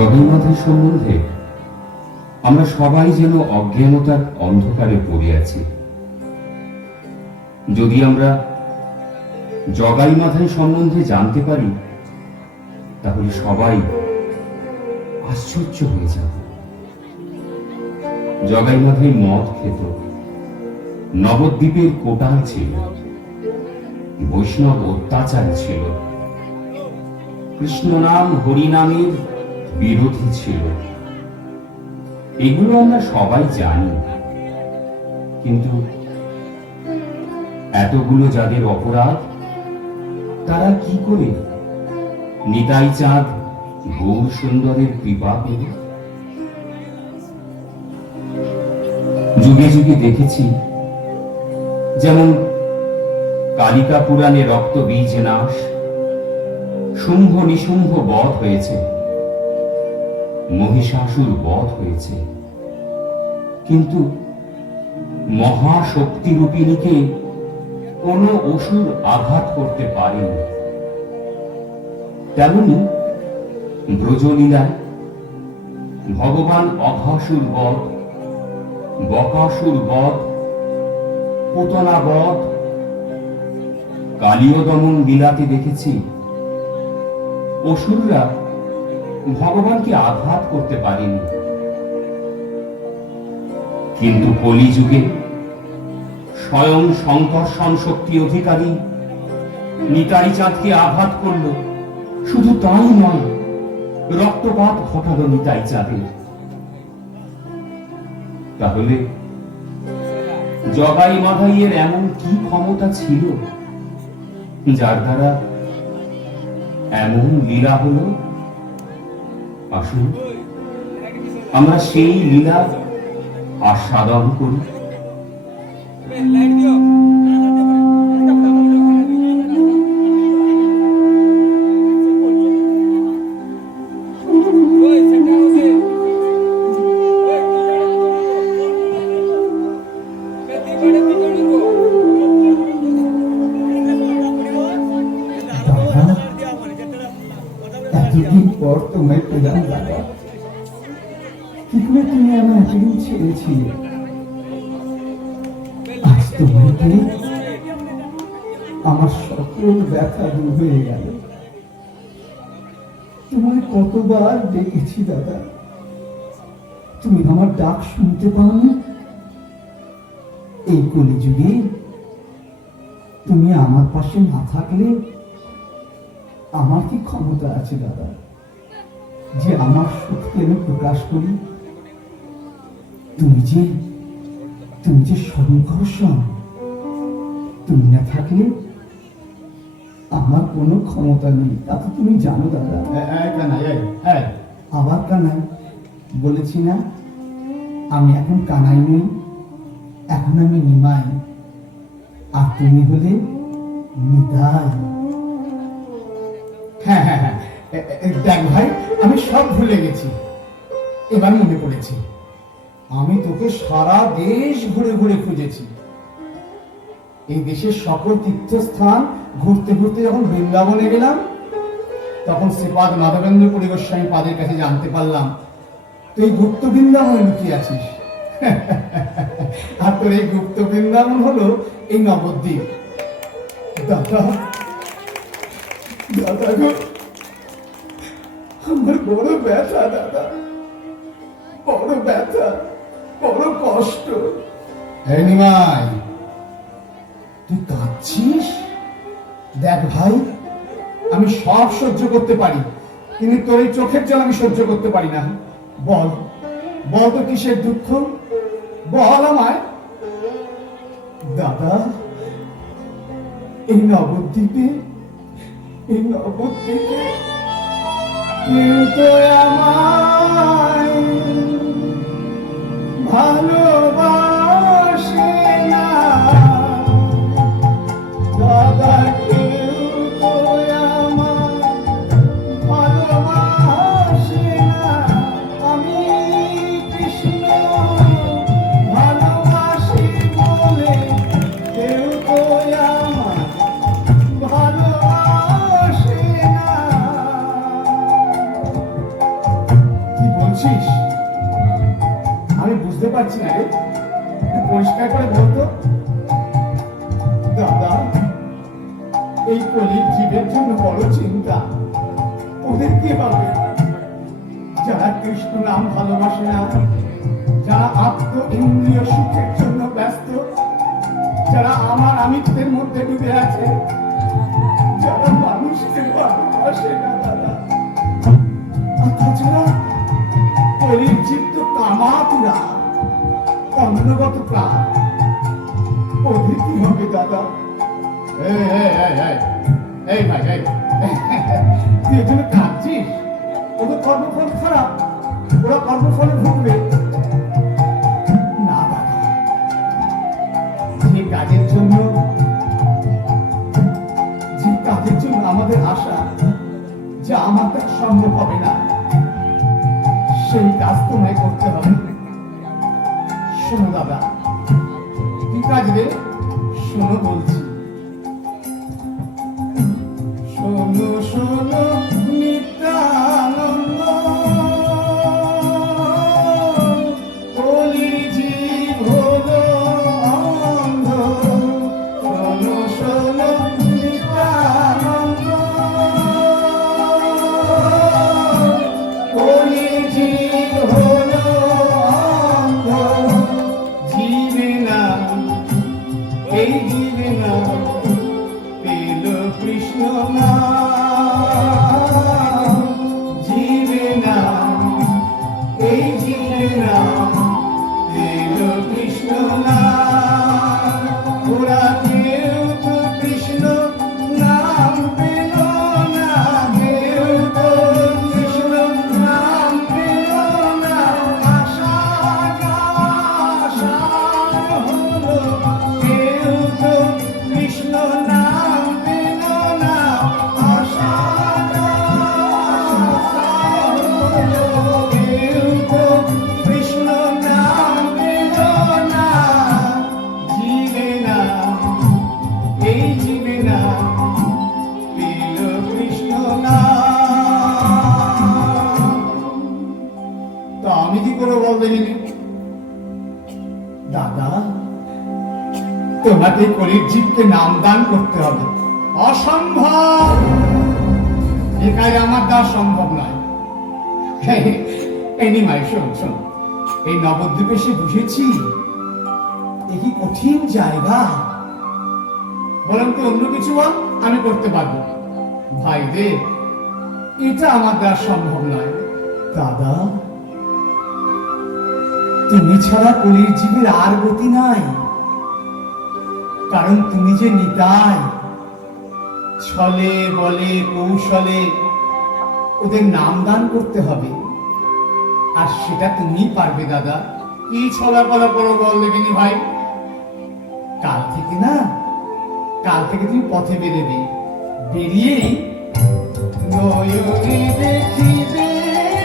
জগন্নাথের সম্বন্ধে আমরা সবাই যেন অজ্ঞানতার অন্ধকারে পড়ে আছি। যদি আমরা জগাই মাথায় সম্বন্ধে জানতে পারি তাহলে সবাই আশ্চর্য হয়ে যাব। জগাই মাথায় মদ খেত, নবদ্বীপের কোটাল ছিল, বৈষ্ণব অত্যাচার ছিল, কৃষ্ণ নাম হরিনামের বিরোধী ছিল। এগুলো আমরা সবাই জানি, কিন্তু এতগুলো যাদের অপরাধ তারা কি করে নিতাই চাঁদ গৌর সুন্দরের কৃপা পেল? যুগে যুগে দেখেছি যেমন কালিকা পুরাণে রক্ত বীজ নাশ, শুম্ভ নিশুম্ভ বধ হয়েছে, মহিষাসুর বধ হয়েছে, কিন্তু মহাশক্তিরূপিণীকে কোন অসুর আঘাত করতে পারেনি। তেমনি ব্রজলীলায় ভগবান অঘাসুর বধ, বকাসুর বধ, পুতনা বধ, কালীয় দমন লীলাতে দেখেছি অসুররা ভগবানকে আঘাত করতে পারেনি। কিন্তু কলিযুগে স্বয়ং সংকর্ষণ শক্তি অধিকারী নিতাই চাঁদকে আঘাত করল। শুধু তাই নয়, রক্তপাত ঘটালো নিতাই চাঁদের। তাহলে জগাই মাধাইয়ের এমন কি ক্ষমতা ছিল যার দ্বারা এমন লীলা হলো? আসুন আমরা সেই লীলা আস্বাদন করি। এতদিন পর তোমায় পেলাম দাদা। কি করে তুমি আমার এতদিন ছেড়েছিলে? আজ তোমায় পেয়ে আমার সকল ব্যথা দূর হয়ে গেল। তোমায় কতবার ডেকেছি দাদা, তুমি আমার ডাক শুনতে পাওনি। এই কলিযুগে তুমি আমার পাশে না থাকলে আমার কি ক্ষমতা আছে দাদা যে আমার শক্তি আমি প্রকাশ করি? তুমি যে সংঘর্ষণ, তুমি না থাকলে আমার কোনো ক্ষমতা নেই, তা তো তুমি জানো দাদা। আবার কানাই বলেছি না? আমি এখন কানাই নই, এখন আমি নিমাই, আর তুমি হলে নিতাই। হ্যাঁ হ্যাঁ হ্যাঁ, দেখ ভাই, আমি সব ভুলে গেছি, এবার মনে পড়েছে। আমি তোকে সারা দেশ ঘুরে ঘুরে খুঁজেছি। এই দেশের সকল তীর্থস্থান ঘুরতে ঘুরতে যখন বৃন্দাবনে গেলাম, তখন শ্রীপাদ মাধবেন্দ্র পুরী গোস্বামী পাদের কাছে জানতে পারলাম তুই গুপ্ত বৃন্দাবনে লুকিয়ে আছিস। আর তোর এই গুপ্ত বৃন্দাবন হলো এই নবদ্বীপ। দাদা দাদা গো, আমার বড় ব্যথা দাদা, বড় ব্যথা, বড় কষ্ট। এই নিমাই, তুই কাঁদছিস? দেখ ভাই, আমি সব সহ্য করতে পারি, কিন্তু তোর এই চোখের জল আমি সহ্য করতে পারি না। বল বল তো কিসের দুঃখ, বল আমায়। দাদা, এই নবদ্বীপে কেউ তো আমায় ভালোবাসে না দাদা, কেউ তো আমায় ভালোবাসে না। আমি কৃষ্ণ ভালোবাসি বলে কেউ তো আমায় ভালোবাসে না। এই কলির জীবের জন্য বড় চিন্তা। ওদের কি হবে? যারা কৃষ্ণ নাম ভালোবাসে না, যারা আত্ম ইন্দ্রিয় সুখের জন্য ব্যস্ত, যারা আমার আমিত্বের মধ্যে ডুবে আছে, যারা মানুষকে ভালোবাসে না দাদা। আর তাছাড়া কলির জীব তো কামাতুরা, অন্নগত প্রাণ। ওদের কি হবে দাদা? এই ভাই, তুই এজন্য কাঁদছিস? ওদের কর্মফল খারাপ, ওরা কর্মফলে ভুগবে না দাদা। যে কাজের জন্য আমাদের আশা, যা আমাদের সম্ভব হবে না, সেই কাজ তোমায় করতে হবে। শোনো দাদা, কি কাজ রে? শোনো বলছি। শোনো শোনো নিত্যানন্দ, কলির জীব হলো অন্ধ। শোনো শোনো নিত্যানন্দ, কলির জীব হলো অন্ধ। জীবে না, এই জীবে না পেল কৃষ্ণ নাম। জীবে না, এই জীবে না পেল কৃষ্ণ নাম। ওরা কেউ তো কৃষ্ণ নাম পেল না, কেউ তো কৃষ্ণ নাম পেল না। আশা হলো, কেউ তো কৃষ্ণ নাম পেল না। আশা হলো, কেউ তো কৃষ্ণ নাম পেল না। জীবে না, এই জীবে না পেল কৃষ্ণ নাম। তো আমি কি করে বল দেখিনি দাদা? তোমাকে কলির জীবকে নাম দান করতে হবে। অসম্ভব, এ কাজ আমার দ্বারা সম্ভব নয়। এনিমাই শোন শোন, এই নবদ্বীপে এসে বুঝেছি এ কি কঠিন জায়গা। বরং তো অন্য কিছু বল, আমি করতে পারবো। ভাই রে, এটা আমার দ্বারা সম্ভব নয়। দাদা, তুমি ছাড়া কলির জীবের আর গতি নাই। কারণ তুমি যে নিতাই, ছলে বলে কৌশলে ওদের নাম দান করতে হবে, আর সেটা তুমি পারবে দাদা। কি ছলা কলা করো বল দেখিনি ভাই? কাল থেকে তুমি পথে বেরোবে। বেরিয়েই নয়নে দেখিবে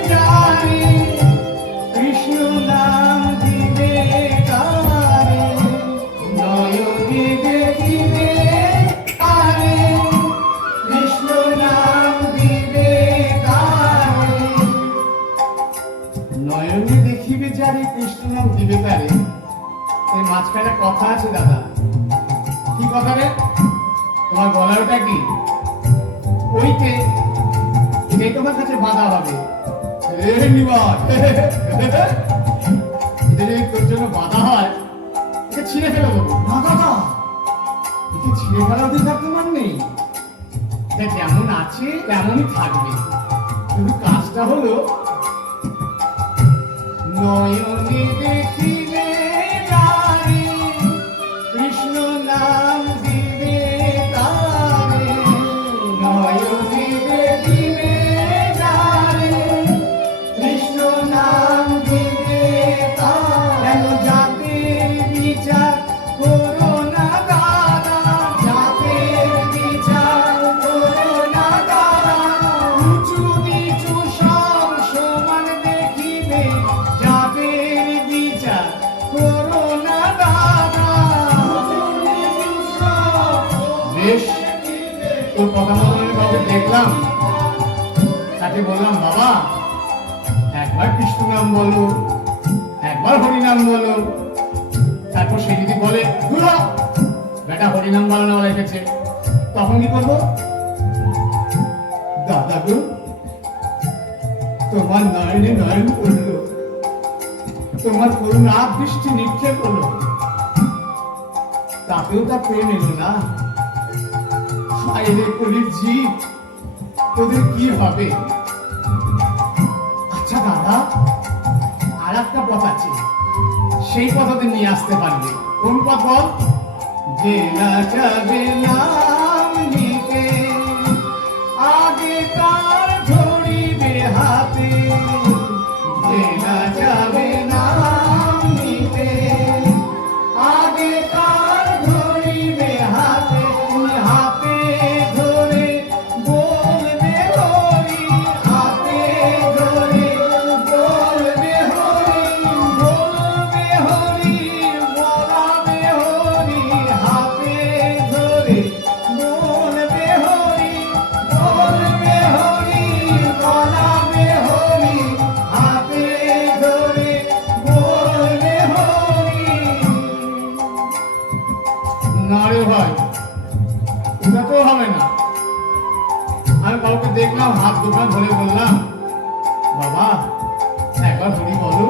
জানি, কৃষ্ণ নাম দিবে কারে। নয়নে দেখিবে কারে, কৃষ্ণ নাম দিবে কারে। নয়নে দেখিবে যারে, কৃষ্ণ নাম দিবে কারে। এই মাঝখানে কথা আছে দাদা। কি কথা রে? তোমার বলার ওটা কি? ওইতে এই তোমার কাছে বাধা হবে। রে নিবাস, এটা যদি তোর জন্য বাধা হয়, এটা ছিঁড়ে ফেলে দেবো। না দাদা, একে ছিঁড়ে ফেলার অধিকার তোমার নেই। এটা যেমন আছে তেমনই থাকবে। কিন্তু কাজটা হলো, নয়নে দেখিবে যারে, কৃষ্ণ নাম দিবে কারে। নয়নে দেখিবে যারে, কৃষ্ণ নাম দিবে কারে। জাতের বিচার করো না দাদা, জাতের বিচার করো না দাদা। উঁচু নিচু সব সমান দেখিবে, জাতের বিচার করো না দাদা। বেশ, তোর কথা মতো আমি কাউকে দেখলাম, তাকে বললাম, বাবা একবার কৃষ্ণ নাম বলো, একবার হরিনাম বলো। তারপর সে যদি বলে, বেটা হরিনাম বলানো রেখেছে, তখন কি করবো? দাদা গো, তোমার নয়নে নয়ন পড়ল, তোমার করুণা বৃষ্টি নিক্ষেপ হলো, তাতেও তা প্রেম এলো না। হায় রে কলির জীব, তোদের কি হবে? আচ্ছা দাদা, আর একটা পথ আছে, সেই পথতে নিয়ে আসতে পারবে। কোন পথ বল? যে না যাবে নাম নিতে, আগে তার ধরিবে হাতে। যে না যাবে নাম নিতে, আগে তার ধরিবে হাতে। হাতে ধরে বলবে হরি, হাতে ধরে বলবে হরি, বলবে হরি, বলাবে হরি। হাতে ধরে বলবে হরি, বলবে হরি, বলাবে হরি। হাতে ধরে বলবে হরি। না রে ভাই, ওটা তো হবে না। আমি কাউকে দেখলাম হাত দোকান ধরে বললাম, বাবা একবার হরি বলো,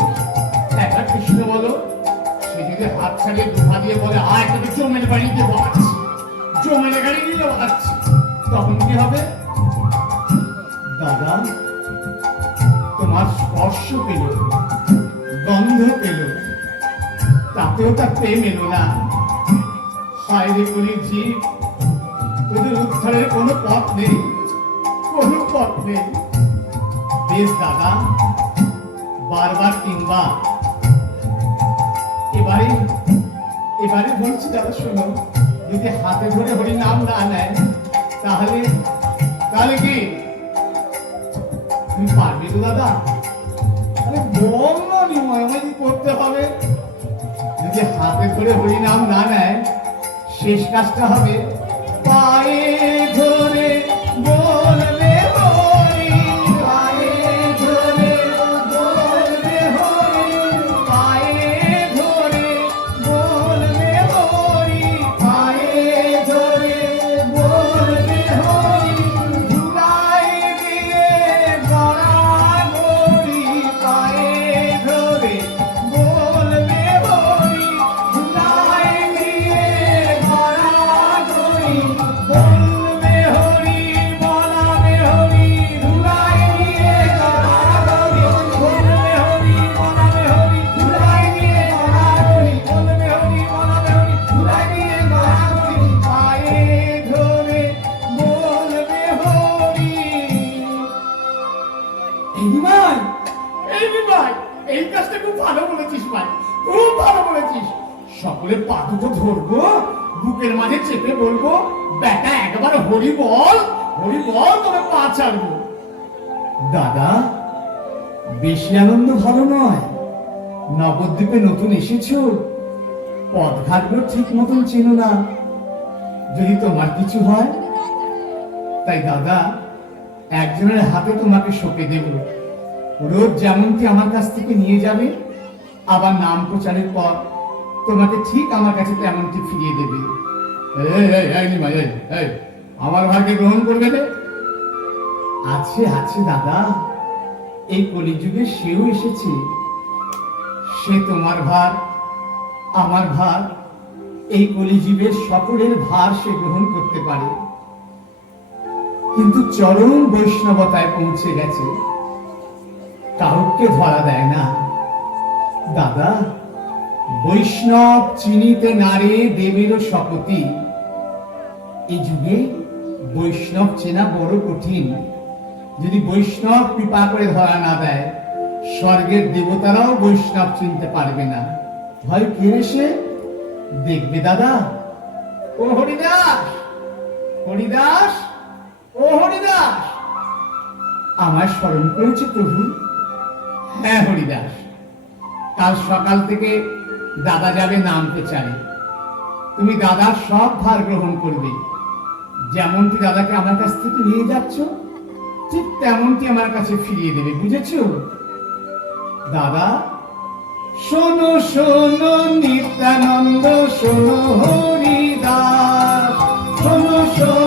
একবার কৃষ্ণ বলো। সে যদি হাত ছাড়িয়ে দুধা দিয়ে বলে আয় তোকে জমের বাড়ি দিয়ে বলাচ্ছি, জমের গাড়ি দিয়ে বলাচ্ছি, তখন কি হবে? দাদা, তোমার স্পর্শ পেল, গন্ধ পেল, তাতেও তার প্রেম এলো না। হায় রে কলির জীব, তোদের উদ্ধারের কোনো পথ নেই, কোনো পথ নেই। বেশ দাদা, বারবার তিনবার, এবারে এবারে বলছি দাদা শোনো, যদি হাতে ধরে হরি নাম না নেয় তাহলে তাহলে কি তুমি পারবে তো দাদা? আরে বল না, নিময়মাজি করতে হবে। যদি হাতে ধরে হরি নাম না নেয়, শেষ কাজটা হবে পায়ে ধরে বলবে হরি, পায়ে ধরে বলবে হরি, পায়ে ধরে বলবে হরি, পায়ে ধরে বলবে হরি। ধুলাই দিয়ে গড়াগড়ি, পায়ে ধরে বলবে হরি, ধুলাই দিয়ে গড়াগড়ি, বলবে হরি, বলাবে হরি। ধুলাই দিয়ে গড়াগড়ি, বলবে হরি, বলাবে হরি। ধুলাই দিয়ে গড়াগড়ি, বলবে হরি, বলাবে হরি। ধুলাই দিয়ে গড়াগড়ি, পায়ে ধরে বলবে হরি। এই ভাই, এই ভাই, এই কাজটা খুব ভালো বলেছিস ভাই, খুব ভালো বলেছিস। সকলে পা দুটো ধরবো, বুকের মাঝে চেপে বলবো, বেটা একবার হরি বল, হরি বল, তবে পা ছাড়বো। দাদা, বেশি আনন্দ ভালো নয়। নবদ্বীপে নতুন এসেছো, পথঘাটগুলো ঠিক মতন চেনো না, যদি তোমার কিছু হয়। তাই দাদা, একজনের হাতে তোমাকে সঁপে দেব, রোজ যেমনটি আমার কাছ থেকে নিয়ে যাবে, আবার নাম প্রচারের পর তোমাকে ঠিক আমার কাছে তেমনটি ফিরিয়ে দেবে। আমার ভাগ্যে গ্রহণ করবে না? আছে আছে দাদা, এই কলিযুগে সেও এসেছে। সে তোমার ভার, আমার ভার, এই কলিযুগের সকলের ভার সে গ্রহণ করতে পারে। কিন্তু চরম বৈষ্ণবতায় পৌঁছে গেছে, কাউকে ধরা দেয় না। দাদা, বৈষ্ণব চিনিতে নারে দেবেরও শপথি। এই যুগে বৈষ্ণব চেনা বড় কঠিন। যদি বৈষ্ণব কৃপা করে ধরা না দেয়, স্বর্গের দেবতারাও বৈষ্ণব চিনতে পারবে না। ভয় কে সে দেখবে দাদা? ও হরিদাস, হরিদাস, ও হরিদাস, আমার স্মরণ করেছে প্রভু? হ্যাঁ হরিদাস, কাল সকাল থেকে দাদা যাবে নাম প্রচারে। তুমি দাদার সব ভার গ্রহণ করবে। যেমনটি দাদাকে আমার কাছ থেকে নিয়ে যাচ্ছ, ঠিক তেমনটি আমার কাছে ফিরিয়ে দেবে, বুঝেছো? দাদা, শোনো শোনো নিত্যানন্দ, শোনো হরিদাস, শোনো শোনো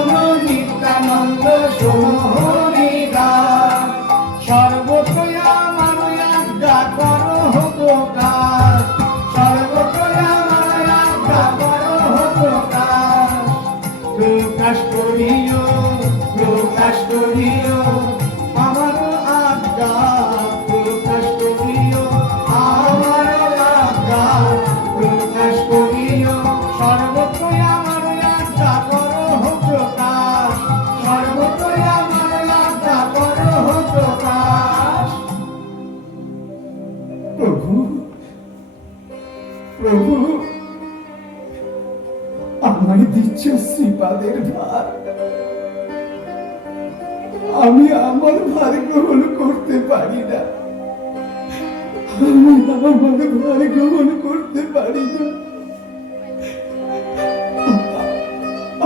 প্রকাশ করিও, প্রকাশ করিও আমার আজ্ঞা, প্রকাশ করিও আমার আজ্ঞা, প্রকাশ করিও সর্বত্রই আমার আজ্ঞা করো প্রকাশ, সর্বত্রই আমার আজ্ঞা করো প্রকাশ। প্রভু, প্রভু আমায় দিচ্ছ শ্রীপাদের ভার, আমি আমার ভার গ্রহণ করতে পারি না, আমি আমার ভার গ্রহণ করতে পারি না।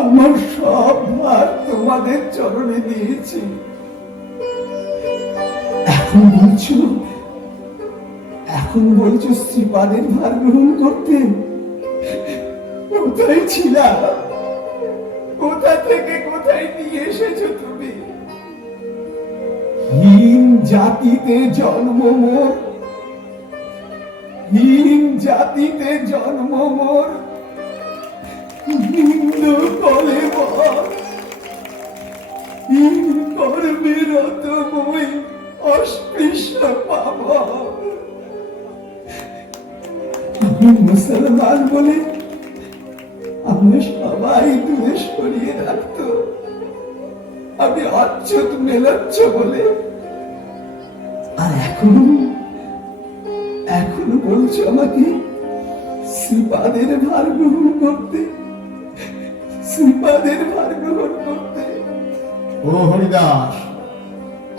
আমার সব ভার তোমাদের চরণে দিয়েছি, এখন বলছো, এখন বলছো শ্রীপাদের ভার গ্রহণ করতে? কোথায় ছিলা, কোথা থেকে কোথায় নিয়ে এসেছো তুমি? হীন জাতিতে জন্ম মোর, হীন জাতিতে জন্ম মোর, নিম্ন কলে বর, হীন কর্মে রত মই অস্পৃশ্য পাব। আমি মুসলমান বলে আমরা সবাই দূরে সরিয়ে রাখতো, আমি অচ্ছুত মেলাচ্ছ বলে, আর এখন, এখন বলছো আমাকে শ্রীপাদের ভার গ্রহণ করতে, শ্রীপাদের ভার গ্রহণ করতে। ও হরিদাস,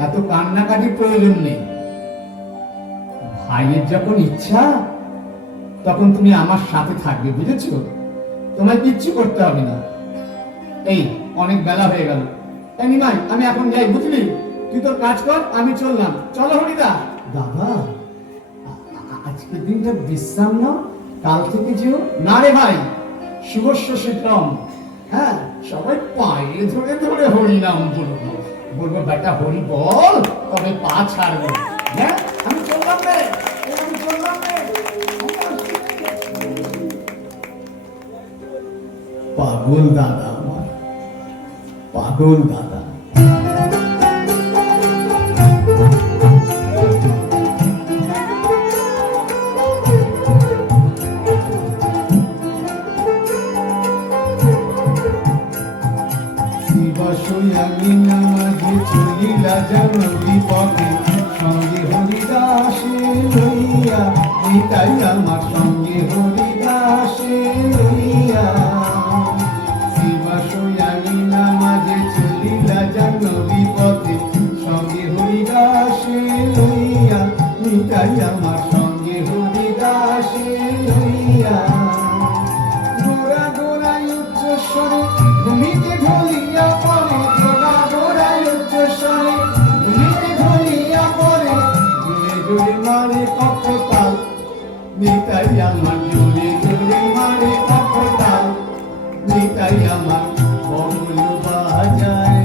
এত কান্নাকাটির প্রয়োজন নেই, ভাইয়ের যখন ইচ্ছা তখন তুমি আমার সাথে থাকবে, বুঝেছো? তোমায় কিচ্ছু করতে হবে না। এই অনেক বেলা হয়ে গেল, নিমাই আমি এখন যাই, বুঝলি? তুই তোর কাজ কর, আমি চললাম। চলো হরিদা। দাদা আজকের দিনটা বিশ্রাম নাও, কাল থেকে যেও। না রে ভাই, শুভস্য শীতম, হ্যাঁ সবাই পায়ে ধরে ধরে হরি নাম বলবো, বলবো বেটা হরি বল, তবে পা ছাড়বো। হ্যাঁ আমি চললাম রে, আমি চললাম রে। পাগল দাদা আমার, পাগল দাদা। আমি নামাজে চলিলা জানবি পথে, সঙ্গে হরিদাসে লইয়া, নিতাই আমার সঙ্গে হরিদাসে লইয়া। শিবাশয়ামি নামাজে চলিলা জানবি পথে, সঙ্গে হরিদাসে লইয়া, নিতাই আমার সঙ্গে হরিদাসে লইয়া। গোরা গোরাই উচ্চস্বরে ভূমিতে ঢলিয়া পড়ে, গোরা গোরাই উচ্চস্বরে ভূমিতে ঢলিয়া পড়ে, জোরে জোরে মারে কক্ষতাল, নিতাই আমার জোরে জোরে মারে কক্ষতাল, নিতাই আমার বড় বাজায়।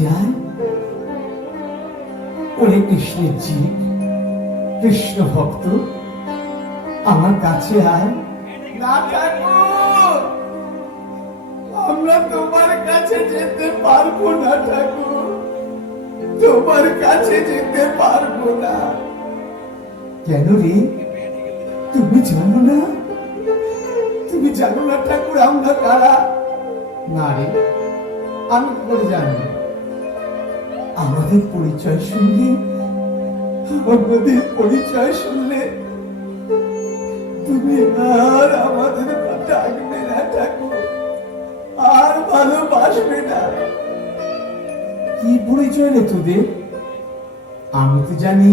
কাছে আয়। ওরে কৃষ্ণের জীব, কৃষ্ণ ভক্ত, আমার কাছে আয়। না ঠাকুর, আমরা তোমার কাছে যেতে পারবো না ঠাকুর, তোমার কাছে যেতে পারবো না। কেন রে, তুমি জানো না? তুমি জানো না ঠাকুর আমরা কারা? না রে, আমি কি করে জানবো? আমাদের পরিচয় শুনলে, আমাদের পরিচয় শুনলে তুমি আর আমাদের ডাকবে না ঠাকুর, আর ভালোবাসবে না। কি পরিচয় রে তোদের? আমি তো জানি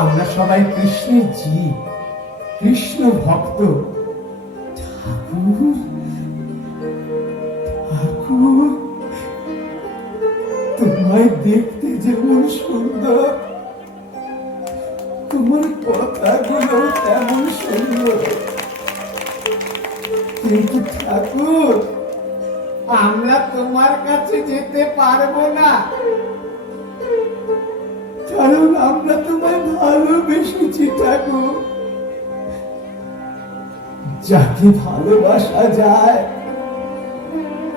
আমরা সবাই কৃষ্ণের জীব, কৃষ্ণ ভক্ত। ঠাকুর, ঠাকুর, তোমায় দেখতে যেমন সুন্দর, তোমার কথাগুলো তেমন সুন্দর, কিন্তু ঠাকুর আমরা তোমার কাছে যেতে পারবো না, কারণ আমরা তোমায় ভালোবেসেছি ঠাকুর। যাকে ভালোবাসা যায়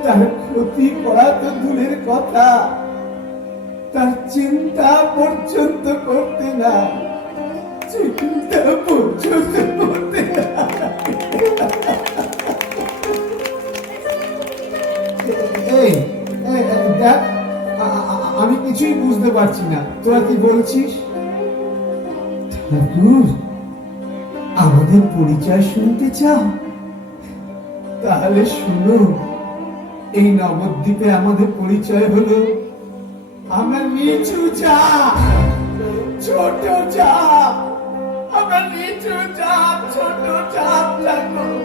তার ক্ষতি করা তো দূরের কথা, তার চিন্তা পর্যন্ত করতে না, চিন্তা পর্যন্ত করতে না। এই দেখ, আমি কিছুই বুঝতে পারছি না, তোরা কি বলছিস? ঠাকুর, আমাদের পরিচয় শুনতে চাও? তাহলে শুনো, এই নবদ্বীপে আমাদের পরিচয় হলো আমরা নিচু জাত, ছোট জাত, আমরা নিচু জাত, ছোট জাত। ঠাকুর,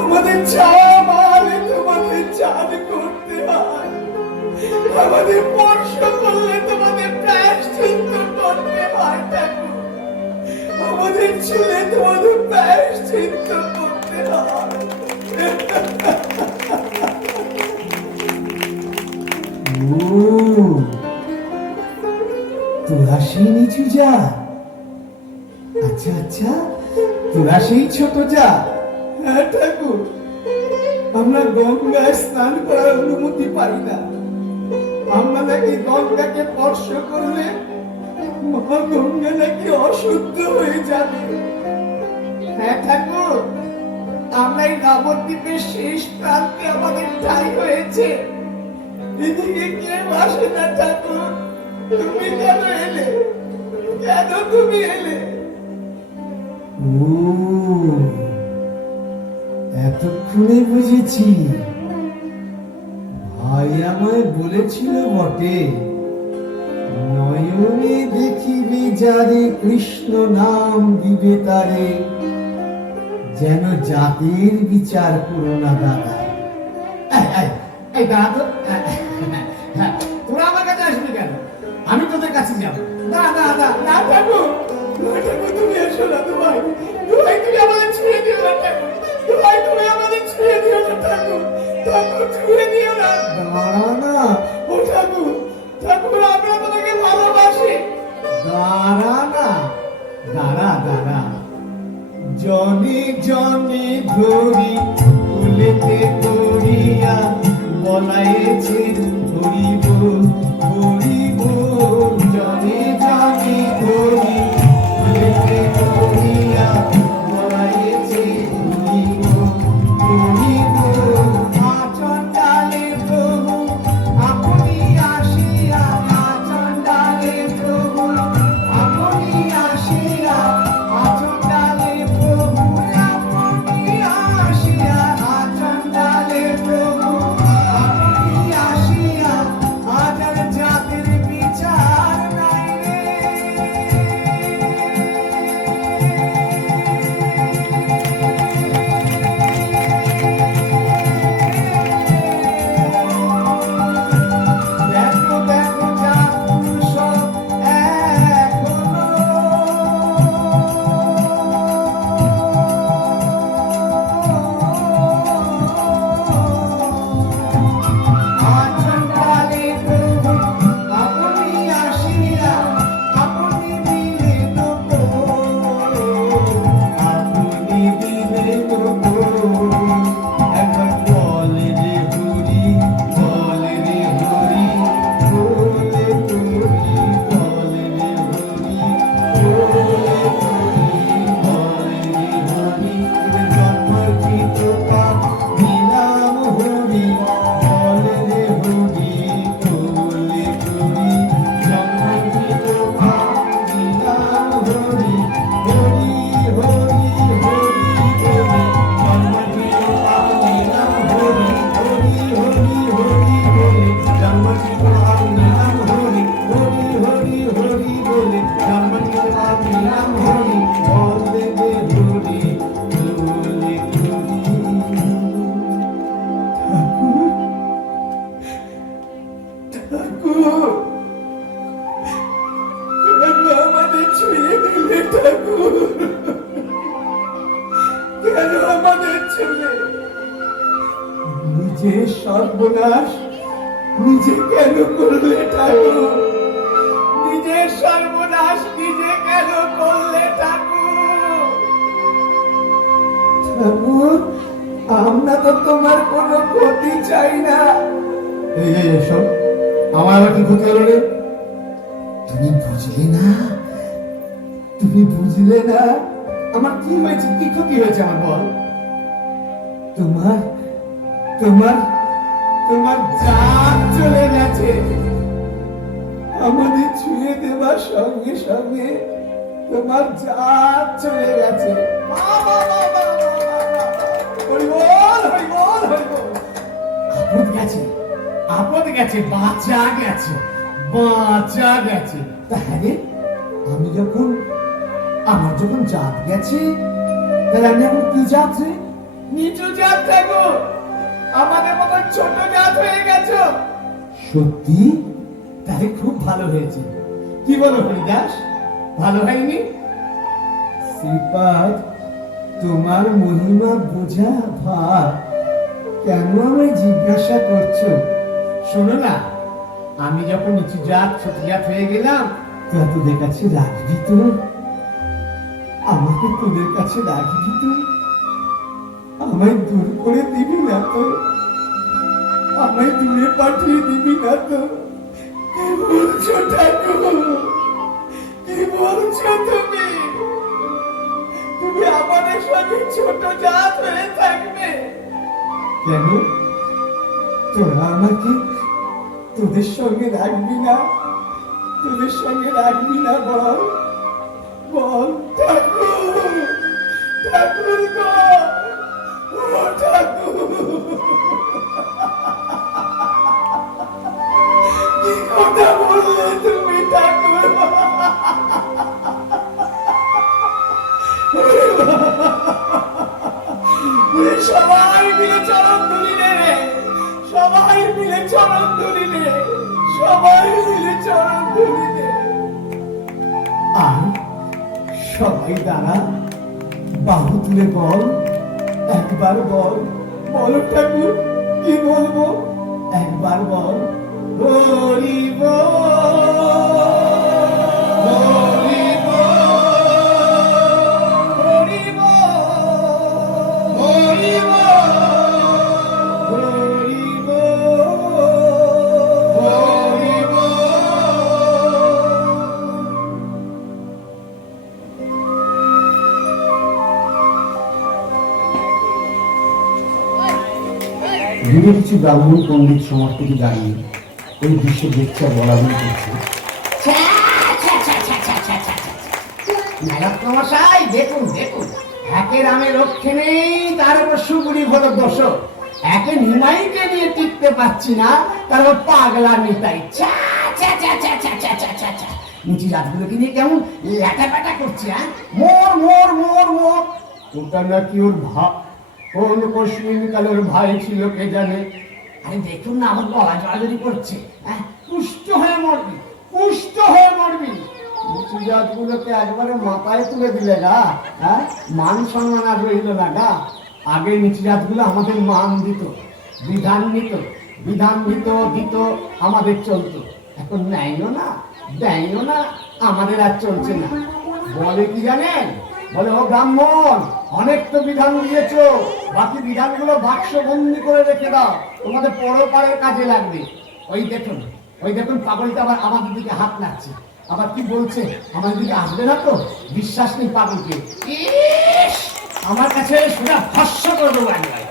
আমাদের ছাওয়া মালে তোমাদের চাঁদ করতে হয়, আমাদের স্পর্শ করলে তোমাদের প্রায়শ্চিত্ত করতে হয় ঠাকুর, আমাদের ছুঁলে তোমাদের প্রায়শ্চিত্ত করতে হয়। তোরা সেই নিচু যা? আচ্ছা আচ্ছা, তোরা সেই ছোট যা? হ্যাঁ ঠাকুর, আমরা গঙ্গায় স্নান করার অনুমতি পাই না, আমরা নাকি গঙ্গাকে স্পর্শ করলে মা গঙ্গা নাকি অশুদ্ধ হয়ে যাবে। হ্যাঁ ঠাকুর, আমরা এই নবদ্বীপের শেষ প্রান্তে আমাদের ঠাঁই হয়েছে, এদিকে কেউ আসে না ঠাকুর। তুমি কেন এলে? কেন তুমি এলে? এতক্ষণে বুঝেছি, ভাই আমায় বলেছিল বটে, নয়নে দেখিবে যারে কৃষ্ণ নাম দিবে তারে, যেন জাতির বিচার করো না দাদা। এই দাদা, তোরা আমার কাছে আসবি কেন? আমি তোদের কাছে যাবো। না না না না ঠাকুর, তুমি এসো না, তোমায় তুমি আমাদের ছুঁয়ে দিও না ঠাকুর, তুমি আমাদের ছুঁয়ে দিও না ঠাকুর, ঠাকুর ছুঁয়ে দিও না। দাঁড়া না ও ঠাকুর, ঠাকুর আমরা তোমাকে ভালোবাসি। দাঁড়া না, দাঁড়া দাঁড়া। জনে জনে ধরি ফুলেতে করিয়া বলাইছে হরিব হরিব, জনে জনে ধরি ফুলেতে করিয়া বলাইছে হরিব হরিব। আচণ্ডালে প্রভু আপনি আসিয়া, আচণ্ডালে প্রভু আপনি আসিয়া, আচণ্ডালে প্রভু আপনি আসিয়া, আচণ্ডালে প্রভু আপনি আসিয়া, আচার নিজের সর্বনাশ নিজে কেন করলে ঠাকুর? নিজের সর্বনাশ নিজে কেন করলে ঠাকুর? ঠাকুর, আমরা তো তোমার কোনো ক্ষতি চাই না। এই এই এসো, আমার আবার কি ক্ষতি হলো রে? তুমি বুঝলে না, তুমি বুঝলে না আমার কি হয়েছে, কি ক্ষতি হয়েছে আমার বল? তোমার তোমার তোমার জাত চলে গেছে। আমাদের ছুঁয়ে দেওয়ার সঙ্গে সঙ্গে তোমার জাত চলে গেছে। হরি বল, হরি বল, হরি বল। আপদ গেছে, আপদ গেছে, বাঁচা গেছে, বাঁচা গেছে। তাহলে আমি যখন আমার যখন জাত গেছে, তাহলে আমি এখন কি জাত রে? নিচু জাত থাকো, আমাদের মতো ছোট জাত হয়ে গেছো। সত্যি? তাহলে খুব ভালো হয়েছে। কি বলো হরিদাস, ভালো হয়নি? শ্রীপাদ, তোমার মহিমা বোঝা ভার কেন আমায় জিজ্ঞাসা করছো? শোনো না, আমি যখন নিচু জাত ছোট জাত হয়ে গেলাম, তোরা তোদের কাছে রাখবি তো? আমাকে তোদের কাছে রাখবি তো? আমায় দূর করে দিবি না তো? আমায় দূরে পাঠিয়ে দিবি না তো? কি বলছো ঠাকুর, কি বলছো তুমি? তুমি আমাদের সঙ্গে ছোট জাত হয়ে থাকবে কেন? তোরা আমাকে তোদের সঙ্গে রাখবি না? তোদের সঙ্গে রাখবি না বল, বল ঠাকুর, ঠাকুর গো, ও ঠাকুর, কি কথা বললে তুমি ঠাকুর? সবাই মিলে চরণ ধরিলে রে, সবাই মিলে চরণ ধরিলে, সবাই মিলে চরণ ধরিলে। আর সবাই দাঁড়া, বাহু তুলে বল, একবার বল, বলো ঠাকুর, কি বলবো? একবার বল, হরি বল, হরি বল, হরি বল, হরি বল, হরি বল, হরি বল। দূরে কিছু ব্রাহ্মণ পণ্ডিত সমর্থকে দাঁড়িয়ে ওই দৃশ্য দেখছে আর বলাবলি করছে। মশাই দেখুন দেখুন, একে রামে রক্ষে নেই, তার উপর সুগুলি হলো দোষ। একে নিমাইকে নিয়ে টিকতে পারছি না, তারপর পাগলা নিতাই। নিচু জাতগুলোকে নিয়ে কেমন ল্যাটা প্যাটা করছে, হ্যাঁ? মোর মোর মোর মোর। ওটা নাকি ওর কোন কশ্মিন কালের ভাই ছিল কে জানে। আরে দেখুন না, আমার গলা জড়াজড়ি করছে। হ্যাঁ, পুষ্ট হয়ে মরবি, পুষ্ট হয়ে মরবি। নিচু জাতগুলোকে একবারে মাথায় তুলে দিলে গা, হ্যাঁ, মান সম্মান আর রইল না গা। আগে নিচু জাতগুলো আমাদের মান দিত, বিধান নিত, বিধান দিত দিত, আমাদের চলতো। এখন নেয়ও না, দেয়ও না, আমাদের আর চলছে না। বলে কি জানেন? বলে, ও ব্রাহ্মণ, অনেক তো বিধান দিয়েছো, বাকি বিধানগুলো বাক্স বন্দি করে রেখে দাও, তোমাদের পরকালের কাজে লাগবে। ওই দেখুন, ওই দেখুন, পাগলটা আবার আমাদের দিকে হাত নাড়ছে। আবার কি বলছে? আমাদের দিকে আসবে না তো? বিশ্বাস নেই পাগলকে। ইস, আমার কাছে সোজা ভস্য করে দেবো একবার।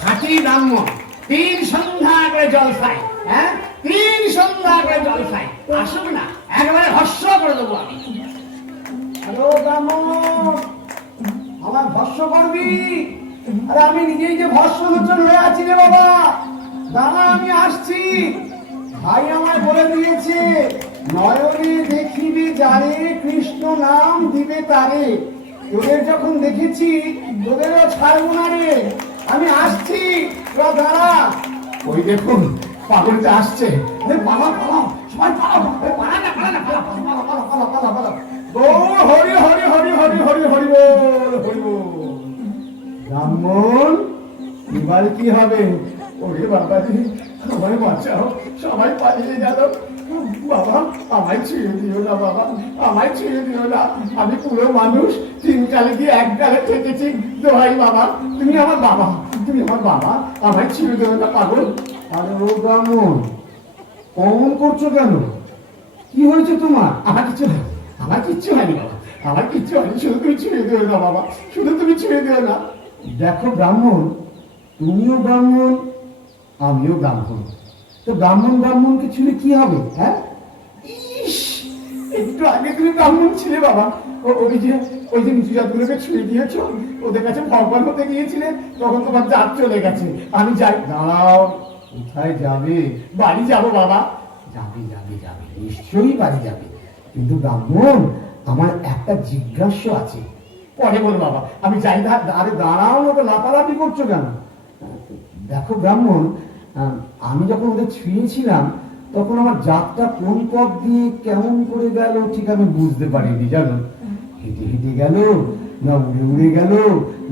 খাঁটি ব্রাহ্মণ, 3 সন্ধ্যা করে জল খাই, হ্যাঁ, 3 সন্ধ্যা করে জল খাই। আসুক না, একবারে ভস্য করে দেবো আমি। হ্যালো ব্রাহ্মণ, আমার ভস্য করবি? আরে আমি নিজেই যে ভস্য লোচন হয়ে আছি রে বাবা, দাঁড়া আমি আসছি। ভাই আমায় বলে দিয়েছে, নয়নে দেখিবে যারে, কৃষ্ণ নাম দিবে তারে। তোদের যখন দেখেছি, তোদেরও ছাড়বো না রে, আমি আসছি, তোরা দাঁড়া। ওই দেখুন, পাগলটা আসছে। পালা পালা, সবাই পালা, পালা না, পালা না, পালা পালা পালা পালা পালা পালা। গৌর হরি হরি হরি হরি হরি হরি বল, হরি বল। ব্রাহ্মণ, এবার কি হবে? ওরে বাবা রে, আমায় বাঁচাও, সবাই পালিয়ে গেল। বাবা আমায় ছেড়ে দিও না বাবা, আমায় ছেড়ে দিও না। আমি পুরো মানুষ, 3 কালে গিয়ে 1 কালে থেকেছি। দোহাই বাবা, তুমি আমার বাবা, তুমি আমার বাবা, আমায় ছেড়ে দিও না পাগল। আরে ও ব্রাহ্মণ, অমন করছো কেন? কি হয়েছে তোমার? আমার কিচ্ছু হয়নি, আমার কিচ্ছু হয়নি বাবা, আমার কিচ্ছু হয়নি। শুধু তুমি ছেড়ে দিও না বাবা, শুধু তুমি ছেড়ে দিও না। দেখো ব্রাহ্মণ, তুমিও ব্রাহ্মণ, আমিও ব্রাহ্মণ। তো ব্রাহ্মণ ব্রাহ্মণকে ছেড়ে কি হবে? হ্যাঁ, ইস, একটু আগে তুমি ব্রাহ্মণ ছিলে বাবা। ওই যে নিচু জাতগুলোকে ছুঁয়ে দিয়েছো, ওদের কাছে ভগবান হতে গিয়েছিলে, তখন তোমার জাত চলে গেছে। আমি যাই। দাঁড়াও, কোথায় যাবে? বাড়ি যাবো বাবা। যাবে যাবে যাবে, নিশ্চয়ই বাড়ি যাবে। কিন্তু ব্রাহ্মণ, আমার একটা জিজ্ঞাস্য আছে। পরে বলো বাবা, আমি যাই। আরে দাঁড়াও না, তো লাফালাফি করছো কেন? দেখো ব্রাহ্মণ, আমি যখন ওদের ছুঁয়েছিলাম, তখন আমার জাতটা কোন পথ দিয়ে কেমন করে গেল ঠিক আমি বুঝতে পারিনি, জানো। হেঁটে হেঁটে গেল, না উড়ে উড়ে গেল,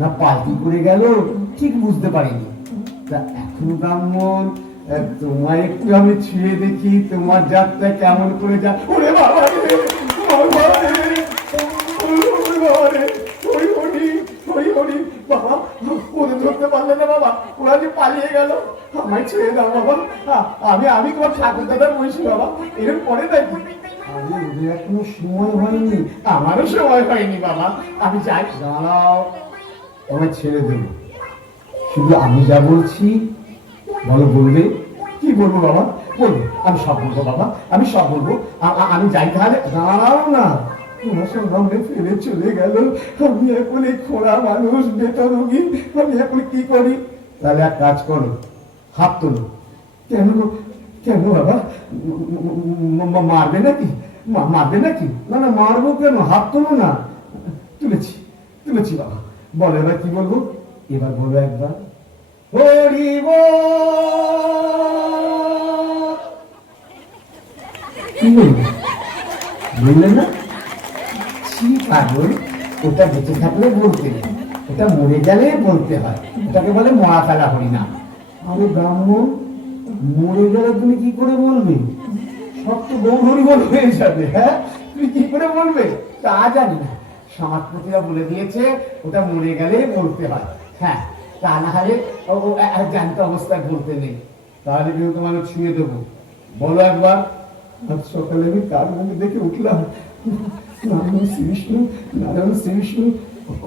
না পাল্টি করে গেল, ঠিক বুঝতে পারিনি। তা এখন ব্রাহ্মণ, তোমায় একটু আমি ছুঁয়ে দেখি, তোমার জাতটা কেমন করে যা। ওরে বাবা রে, বাবা রে, ওরে বাবা রে, ওই হরি, ওই হরি। বাবা, ওদের ধরতে পারলে না বাবা, ওরা যে পালিয়ে গেল। আমায় ছেড়ে দাও বাবা, আমি তোমার ঠাকুর দাদার বলছি বাবা। এর পরে দেখি। আরে ওদের এখনো সময় হয়নি। আমারও সময় হয়নি বাবা, আমি যাই। দাঁড়াও, তোমায় ছেড়ে দেবো, শুধু আমি যা বলছি বলো, বলবে? কি বলবো বাবা? বলবো, আমি সব বলবো বাবা, আমি সব বলবো। আমি যাই তাহলে। দাঁড়াও না, তোমার সঙ্গে ফেলে চলে গেল। আমি এখন এই খোড়া মানুষ, বেতরোগী, আমি এখন কি করি? তাহলে এক কাজ করো, হাত তোলো। কেন, কেন বাবা? মারবে নাকি? মারবে নাকি? না না, মারবো কেন? হাত তোলো না। তুলেছি, তুলেছি বাবা। বলো এবার কি বলবো? এবার বলো একবার, হরি বল। কি বলবো? বললে না? ছি পাগল, ওটা বেঁচে থাকলে বলতে নেই, ওটা মরে গেলে বলতে হয়। ওটাকে বলে মরা ফেলা হরিনাম। আরে ব্রাহ্মণ, মরে গেলে তুমি কি করে বলবে? সব তো গৌর হরিবল হয়ে যাবে। হ্যাঁ, তুমি কি করে বলবে? তা জানি না, সমাজপতিরা বলে দিয়েছে ওটা মরে গেলে বলতে হয়। হ্যাঁ, তা না হলে জ্ঞান্ত অবস্থায় বলতে নেই। তাহলে কিন্তু তোমাকে ছুঁয়ে দেবো। বলো একবার। আজ সকালে আমি কার মুখ দেখে উঠলাম, নারায়ণ শ্রীবিষ্ণু, নারায়ণ শ্রীবিষ্ণু।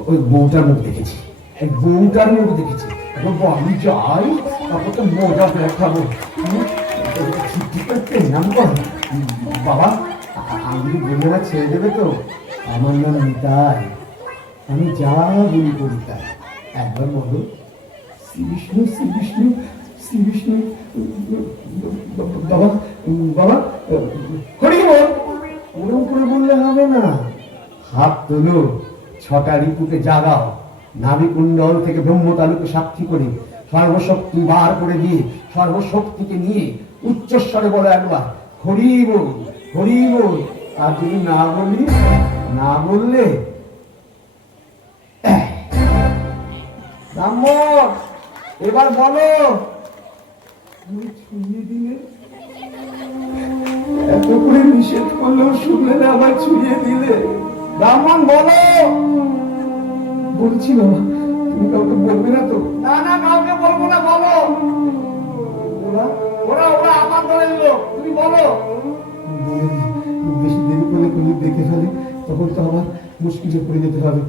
ওই বউটার মুখ দেখেছি, এই বউটার মুখ দেখেছি। এখন আমি যাই, তারপর তো মজা দেখাবো। ঠিক আছে, নাম কর বাবা। আমি যদি বললে না ছেড়ে দেবে তো? আমার নাম নিতাই, আমি যা বলি করি তাই। একবার বলো, শ্রীবিষ্ণু শ্রীবিষ্ণু শ্রীবিষ্ণু। বাবা বাবা, হরি বল। ওরকম করে বললে হবে না, হাত তোলো, 6টা রিপুকে জাগাও, নাভিকুণ্ডল থেকে ব্রহ্মতালুকে সাক্ষী করে সর্বশক্তি বার করে দিয়ে সর্বশক্তিকে নিয়ে উচ্চস্বরে বলো একবার, হরি বল, হরি বল। আর যদি না বলি, না বললে ব্রাহ্মণ, এবার বলো। তুমি ছুঁয়ে দিলে, এত করে নিষেধ করলেও শুনলে না, আবার ছুঁয়ে দিলে। ব্রাহ্মণ বলো। বলছি বাবা, তুমি কাউকে বলবে না তো? না না, কাউকে বলবো না, বলো। ওরা ওরা ওরা আমার দলের লোক, তুমি বলো। বেশি দেরি করলে পুলিশ দেখে ফেলে, তখন তো আবার মুশকিলে পড়ে যেতে হবে।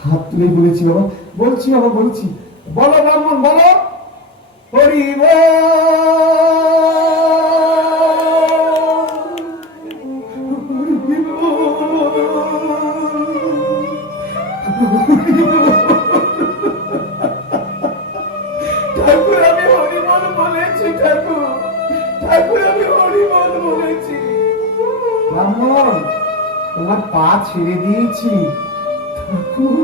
হাত তুলে বলেছি বাবা, বলছি বাবা, বলছি। বলো ব্রাহ্মণ, বলো। হরি ঠাকুর, আমি হরিবল বলেছি। ঠাকুর, ঠাকুর, আমি হরিবল বলেছি। ব্রাহ্মণ, তোমার পা ছেড়ে দিয়েছি। ঠাকুর,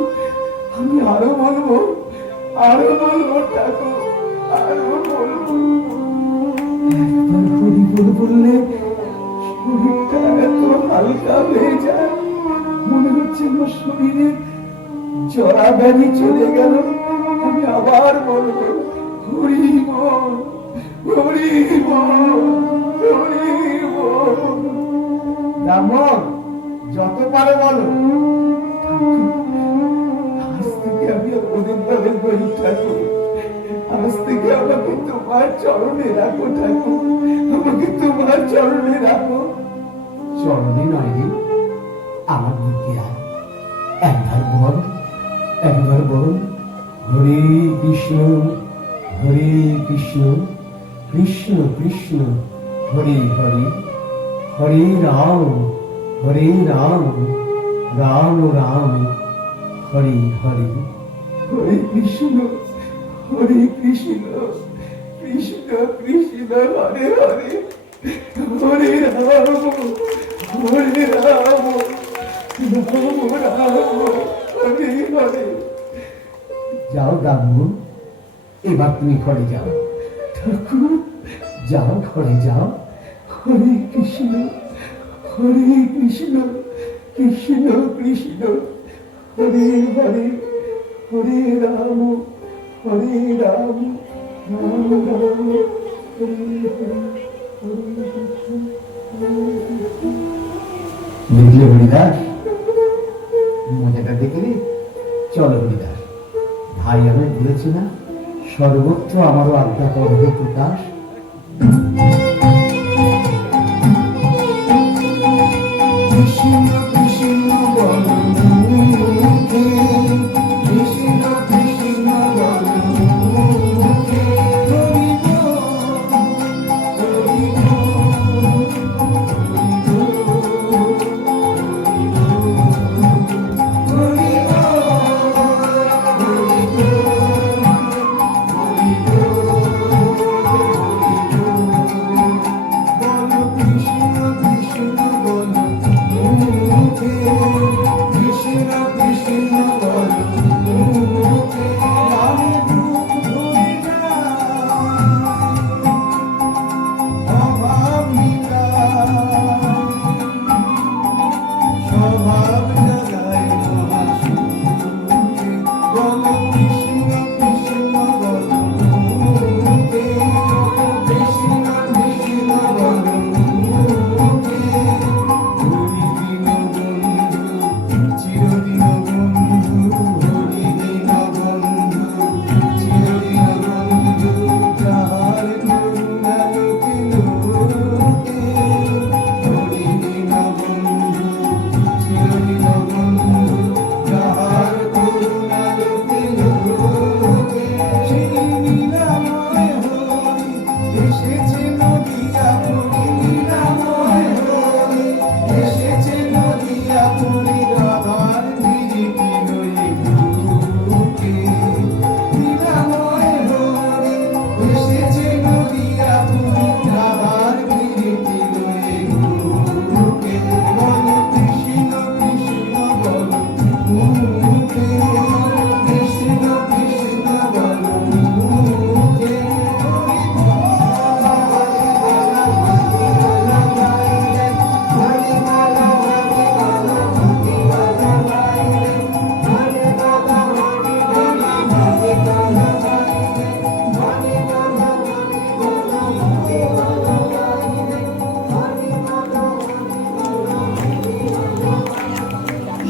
আমি আরো বলবো, আরো বলবো ঠাকুর, আরো বলবো। একবার হরি বল বললে শরীরটা এত হালকা হয়ে যায়, মনে হচ্ছে আমার শরীরে জরা ব্যাধি চলে গেল। আমি আবার বলবো, হরি বল, হরি বল, হরি বল। ব্রাহ্মণ, যত পারো বলো। আজ থেকে আমি ওদের দলের গরিব ঠাকুর। আজ থেকে আমাকে তোমার চরণে রাখো ঠাকুর, আমাকে তোমার চরণে রাখো। চরণে নয় রে, আমার বুকে আয়। একবার বল, একবার বল, হরে কৃষ্ণ, হরে কৃষ্ণ, কৃষ্ণ কৃষ্ণ, হরে হরে, হরে রাম, রাম রাম, হরে হরে। হরে কৃষ্ণ, হরে কৃষ্ণ, কৃষ্ণ কৃষ্ণ, হরে হরে, হরে রাম, হরে রাম, রাম রাম, হরে হরে। যাও ব্রাহ্মণ, এবার তুমি ঘরে যাও। ঠাকুর, যাও ঘরে যাও। হরে কৃষ্ণ, হরে কৃষ্ণ, কৃষ্ণ কৃষ্ণ, হরে হরে, হরে রাম, হরে রাম, রাম রাম, হরে হরে, হরে কৃষ্ণ, হরে কৃষ্ণ। দেখলে হরিদাস, মজাটা দেখলে? চলো হরিদাস, ভাই আমি বলেছি না, সর্বত্র আমারও আজ্ঞা করবে প্রকাশ। কৃষ্ণ কৃষ্ণ বলো মুখে, কৃষ্ণ কৃষ্ণ বলো মুখে, হরি বল, হরি বল, হরি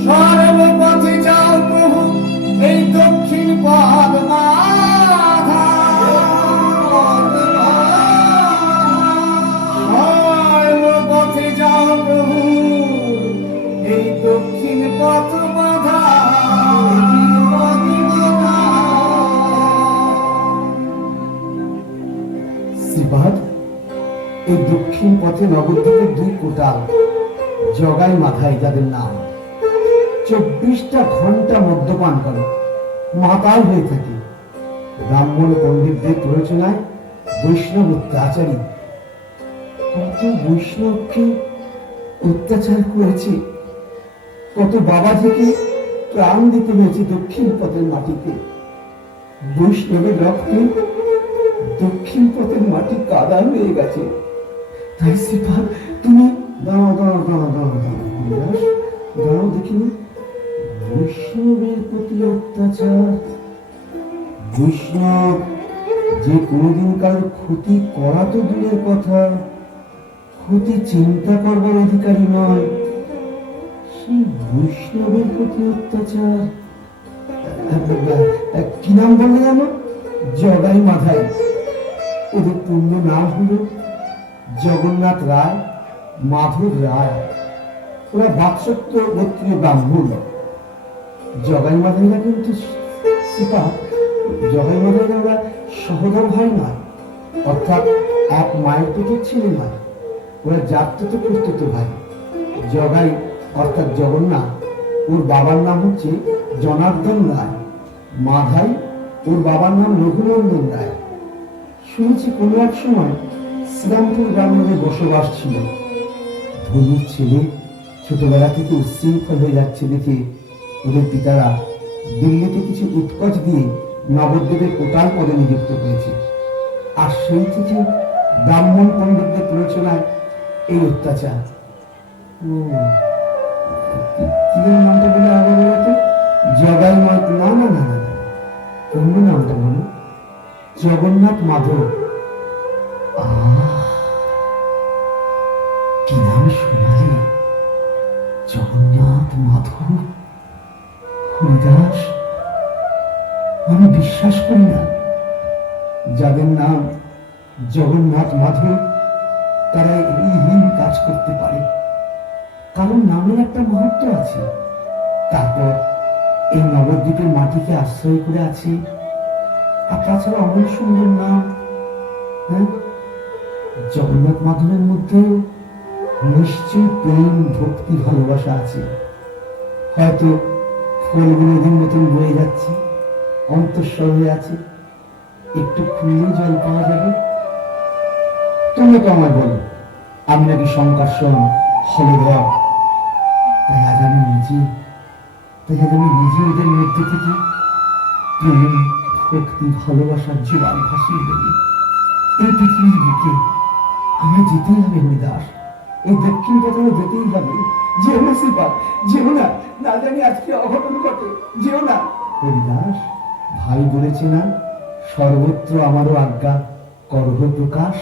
সর্বপথে যাও প্রভু, এই দক্ষিণ পথ বাধা। সর্বপথে যাও প্রভু, এই দক্ষিণ পথ বাধা। শ্রীপাদ, এই দক্ষিণ পথে নবদ্বীপের দুই কোটাল জগাই মাথায়, যাদের নাম 24টা ঘন্টা মদ্যপান করে মাতাল হয়ে থাকে। ব্রাহ্মণ পণ্ডিতদের প্ররোচনায় বৈষ্ণব অত্যাচারী, কত বৈষ্ণবকে অত্যাচার করেছে, কত বাবাজিকে প্রাণ দিতে হয়েছে দক্ষিণ পথের মাটিতে। বৈষ্ণবের রক্তে দক্ষিণ পথের মাটি কাদা হয়ে গেছে। তাই শ্রীপাদ, তুমি দাঁড়াও দাঁড়াও দাঁড়াও দাঁড়াও দাঁড়াও দাঁড়াও, দেখিনি বৈষ্ণবের প্রতি অত্যাচার। বৈষ্ণব যে কোনোদিন কারোর ক্ষতি করা তো দূরের কথা, ক্ষতি চিন্তা করবার অধিকারী নয়। সেই বৈষ্ণবের প্রতি অত্যাচার। কি নাম বললে জানো? জগাই মাধাই। ওদের পূর্ণ নাম হলো জগন্নাথ রায়, মাধব রায়। ওরা বাৎসত্য গোত্রীয় ব্রাহ্মণ। জগাই মাধাইরা কিন্তু সিপা, জগাই মাধাইরা ওরা সহোদর ভাই নয়, অর্থাৎ এক মায়ের পেটের ছেলে নয়। ওরা জাততো প্রস্তুত ভাই। জগাই অর্থাৎ জগন্নাথ, ওর বাবার নাম হচ্ছে জনার্দন রায়। মাধাই ওর বাবার নাম রঘুনন্দন রায়। শুনেছি কোনো এক সময় শ্রীরামপুর গ্রামে ওদের বসবাস ছিল। ধনুর ছেলে ছোটবেলা থেকে উচ্ছৃঙ্খল হয়ে যাচ্ছে দেখে ওদের পিতারা দিল্লিতে কিছু উৎকোচ দিয়ে নবদ্বীপের কোটাল পদে নিযুক্ত হয়েছে। আর সেই থেকে ব্রাহ্মণ পণ্ডিতদের প্ররোচনায় এই অত্যাচার। কি নামটা বলে আগে বলতো? জগাই মাধব? না না না না, অন্য নামটা বলো। জগন্নাথ মাধব। কি নাম শোনালে? জগন্নাথ মাধব, হরিদাস। আমি বিশ্বাস করি না যাদের নাম জগন্নাথ মাধব তারা এই হীন কাজ করতে পারে। কারণ নামের একটা মাহাত্ম্য আছে। তারপর এই নবদ্বীপের মাটিকে আশ্রয় করে আছে। আর তাছাড়া অনেক সুন্দর নাম। হ্যাঁ, জগন্নাথ মাধবের মধ্যে নিশ্চয়ই প্রেম, ভক্তি, ভালোবাসা আছে। হয়তো ফলগুলো নদীর মতন বয়ে যাচ্ছে, অন্তঃস্বর হয়ে আছে, একটু খুললেই জল পাওয়া যাবে। তুমি তো আমায় বলো আমি নাকি সংকর্ষণ হলধর। তাই আজ আমি নিজে ওদের মধ্যে থেকে প্রেম, ভক্তি, ভালোবাসার জোয়ার ভাসিয়ে দেব। এই পৃথিবীর বুকে আমরা যেতেই হবে হরিদাস, এই দক্ষিণ পথে যেতেই হবে। যেও না শ্রীপাদ, যেও না, না জানি আজকে অঘটন ঘটে। যেও না হরিদাস। ভাই বলেছে না, সর্বত্র আমারও আজ্ঞা করহ প্রকাশ।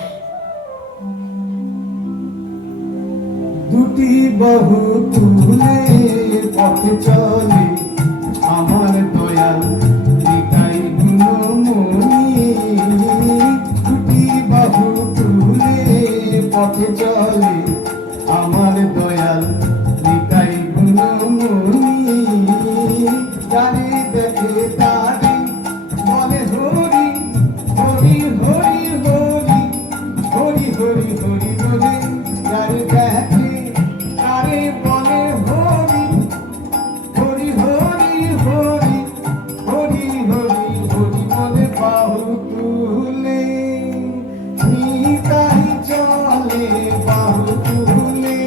দুটি বাহু তুলে পথে চলে আমার দয়াল নিতাই গুণমণি। দুটি বাহু তুলে পথে চলে আমার দয়াল নিতাই গুণমণি। যারে দেখে তারে বলে হরি হরি হরি হরি হরি হরি হরি বলে। যারে দেখে তারে বলে হরি হরি হরি হরি হরি হরি হরি বলে। বাহু তুলে নিতাই চলে, বাহু তুলে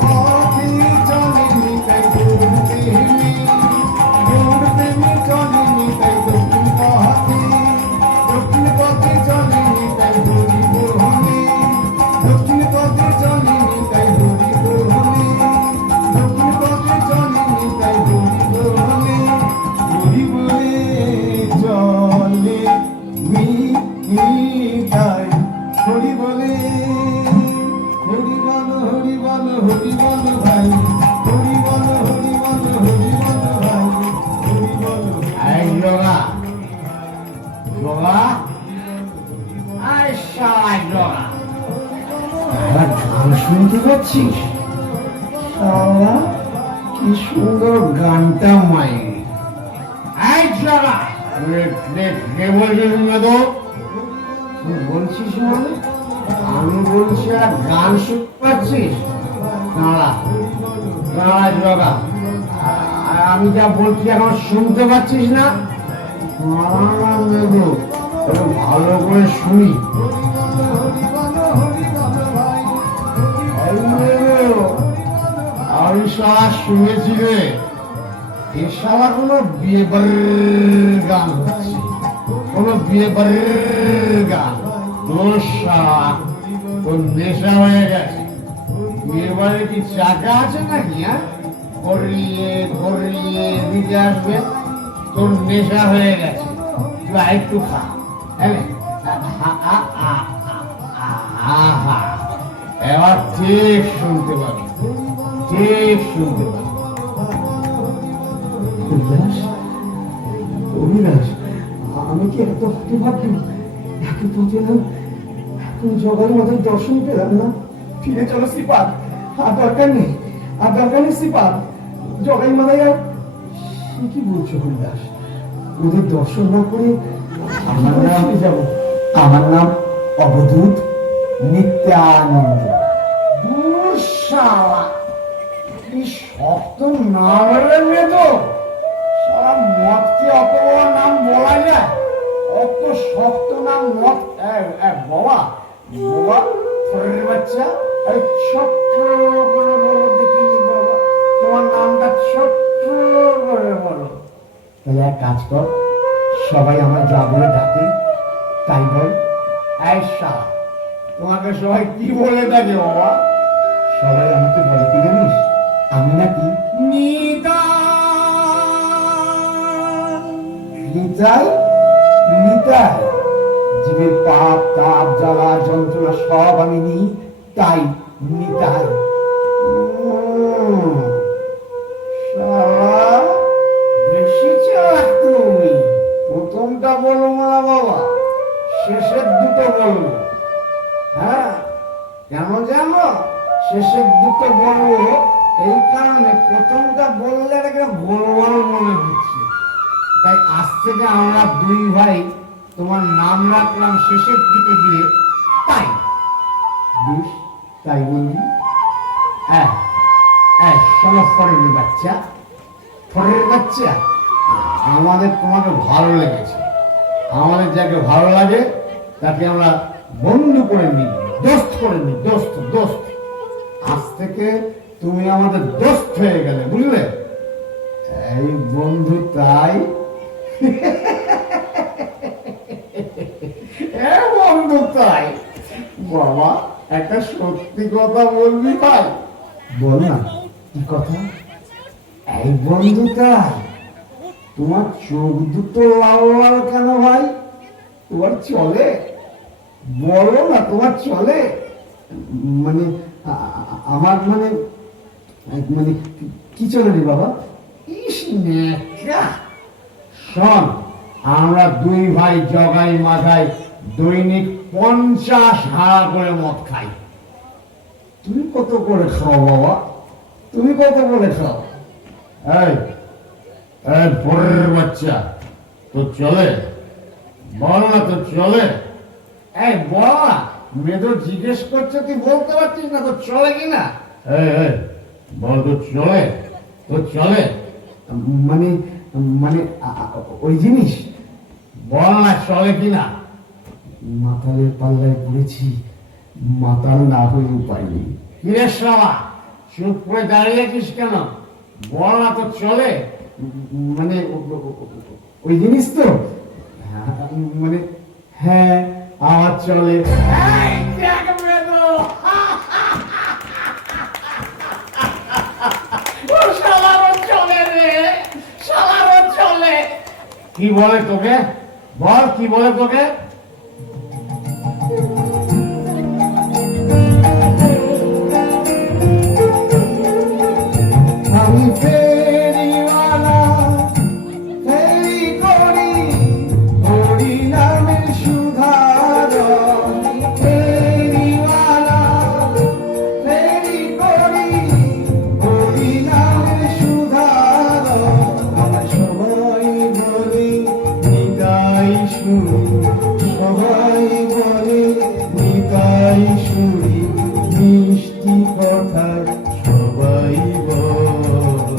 পথে চলে নিতাই দৌড় প্রেমে। দৌড় প্রেমে চলে নিতাই দক্ষিণ পথে, দক্ষিণ পথে চলে নিতাই হরি বলে। দক্ষিণ পথে চলে নিতাই হরি বলে, দক্ষিণ পথে চলে নিতাই হরি বলে। হরি বলে চলে নিতাই হরি বলে। হরি বল হরি বল হরি বল ভাই, হরি বল হরি বল হরি বল ভাই, হরি বল। এই জগা, জগা, এই শালা জগা, গান শুনতে পাচ্ছিস? শালা কি সুন্দর গানটা মায়ের। এই জগা, কে বলছিস না তো? তুই বলছিস মানে? আমি বলছি আর গান শুনতে পাচ্ছিস? দাঁড়া, দাঁড়া জগা, আমি যা বলছি এখন শুনতে পাচ্ছিস না? ভালো করে শুনি। আমি সারা শুনেছি রে, এ সারা কোনো বিয়ে বাড়ির গান হচ্ছে, কোনো বিয়ে বাড়ির গান। তোর সারা তোর নেশা হয়ে গেছে। বিয়ে বাড়ি কি চাকা আছে নাকি? হ্যাঁ, ঘুরিয়ে ঘুরিয়ে দিতে আসবে। তোর নেশা হয়ে গেছে, তুই একটু খা। হ্যাঁ, আহা, এবার ঠিক শুনতে পাবি, ঠিক শুনতে পাবি। কৈলাস, অভিলাষ, আমি কি এত হতভাগ্য, এত পেলাম, এখন জগার মাথায় দর্শন পেলাম না। ফিরে চলো শ্রীপাদ, আর দরকার নেই, আর দরকার নেই শ্রীপাদ, জগাই মাথায় আর। সে কি বলছো কৈলাস, ওদের দর্শন না করে আমার নাম ফিরে যাবো? আমার নাম অবধূত নিত্যানন্দ। ধুর শালা, কি শক্ত নাম রে মেয়েতো। সারা মদকে অত বড় নাম বলা যায়? অত শক্ত নাম মদ। বাবা বাবা, ছোটের বাচ্চা, এই ছোট্ট করে বলো দেখিনি বাবা, তোমার নামটা ছোট্ট করে বলো। তাহলে এক কাজ কর, সবাই আমার যা বলে ডাকে তাই বল। এই শালা, তোমাকে সবাই কি বলে থাকে বাবা? সবাই আমাকে বলে কি জানিস, আমি নাকি নিতাই নিতাই। জীবের পাপ তাপ জ্বালা যন্ত্রণা সব আমি নিই, তাই নিতাই। শালা, বেশি চালাক তুমি। প্রথমটা বলো না বাবা, শেষের দুটো বলবো। হ্যাঁ, কেন জানো? শেষের দুটো বলবো এই কারণে, প্রথমটা বললে এটাকে গোলমাল মনে হচ্ছে। তাই আজ থেকে আমরা দুই ভাই তোমার নাম রাখলাম শেষের দিকে দিয়ে, তাই। বেশ, তাই বলবি। শোনো ফরের বাচ্চা, ফরের বাচ্চা, আমাদের তোমাকে ভালো লেগেছে। আমাদের যাকে ভালো লাগে তাকে আমরা বন্ধু করে নিই, দোস্ত করে নিই, দোস্ত দোস্ত। আজ থেকে তুমি আমাদের দোস্ত হয়ে গেলে, বুঝলে? এই বন্ধু, তাই বন্ধু তাই। বাবা, একটা সত্যি কথা বলবি ভাই? বল না, কি কথা? এই বন্ধু তাই। তোমার চোখ দুটো লাল লাল কেন ভাই? তোমার চলে? বলো না, তোমার চলে? মানে আমার মানে মানে কি চলে রে বাবা? ইস নেকা। শোন, আমরা দুই ভাই জগাই মাথায় দৈনিক 50 হাড়া করে মদ খাই। তুমি কত করে খাও বাবা? তুমি কত করে খাও? এই এই পরের বাচ্চা, তো চলে? বল না, তো চলে? এই বল না, মেয়ে তো জিজ্ঞেস করছে, তুই বলতে পারছিস না, তো চলে কিনা? এই বল, তো চলে? তো চলে? মানে মানে ওই জিনিস, বল না, চলে কিনা? মাতালের পাল্লায় পড়েছি, মাতাল না হয়ে উপায় নেই। কিরে শালা, চুপ করে দাঁড়িয়েছিস কেন? বল না, তো চলে? মানে ওই জিনিস তো, মানে হ্যাঁ, আমার চলে। এই দেখ বেদো, ও শালারও চলে রে, শালারও চলে। কি বলে তোকে? বল, কি বলে তোকে? আমি ফেরিওয়ালা, ফেরি করি হরি নামের সুধারণ। ফেরিওয়ালা, ফেরি করি হরি নামের সুধারণ। আমার সবাই বলে নিতাই শুনি, সবাই বলে নিতাই শুনি, মিষ্টি কথা সবাই বল।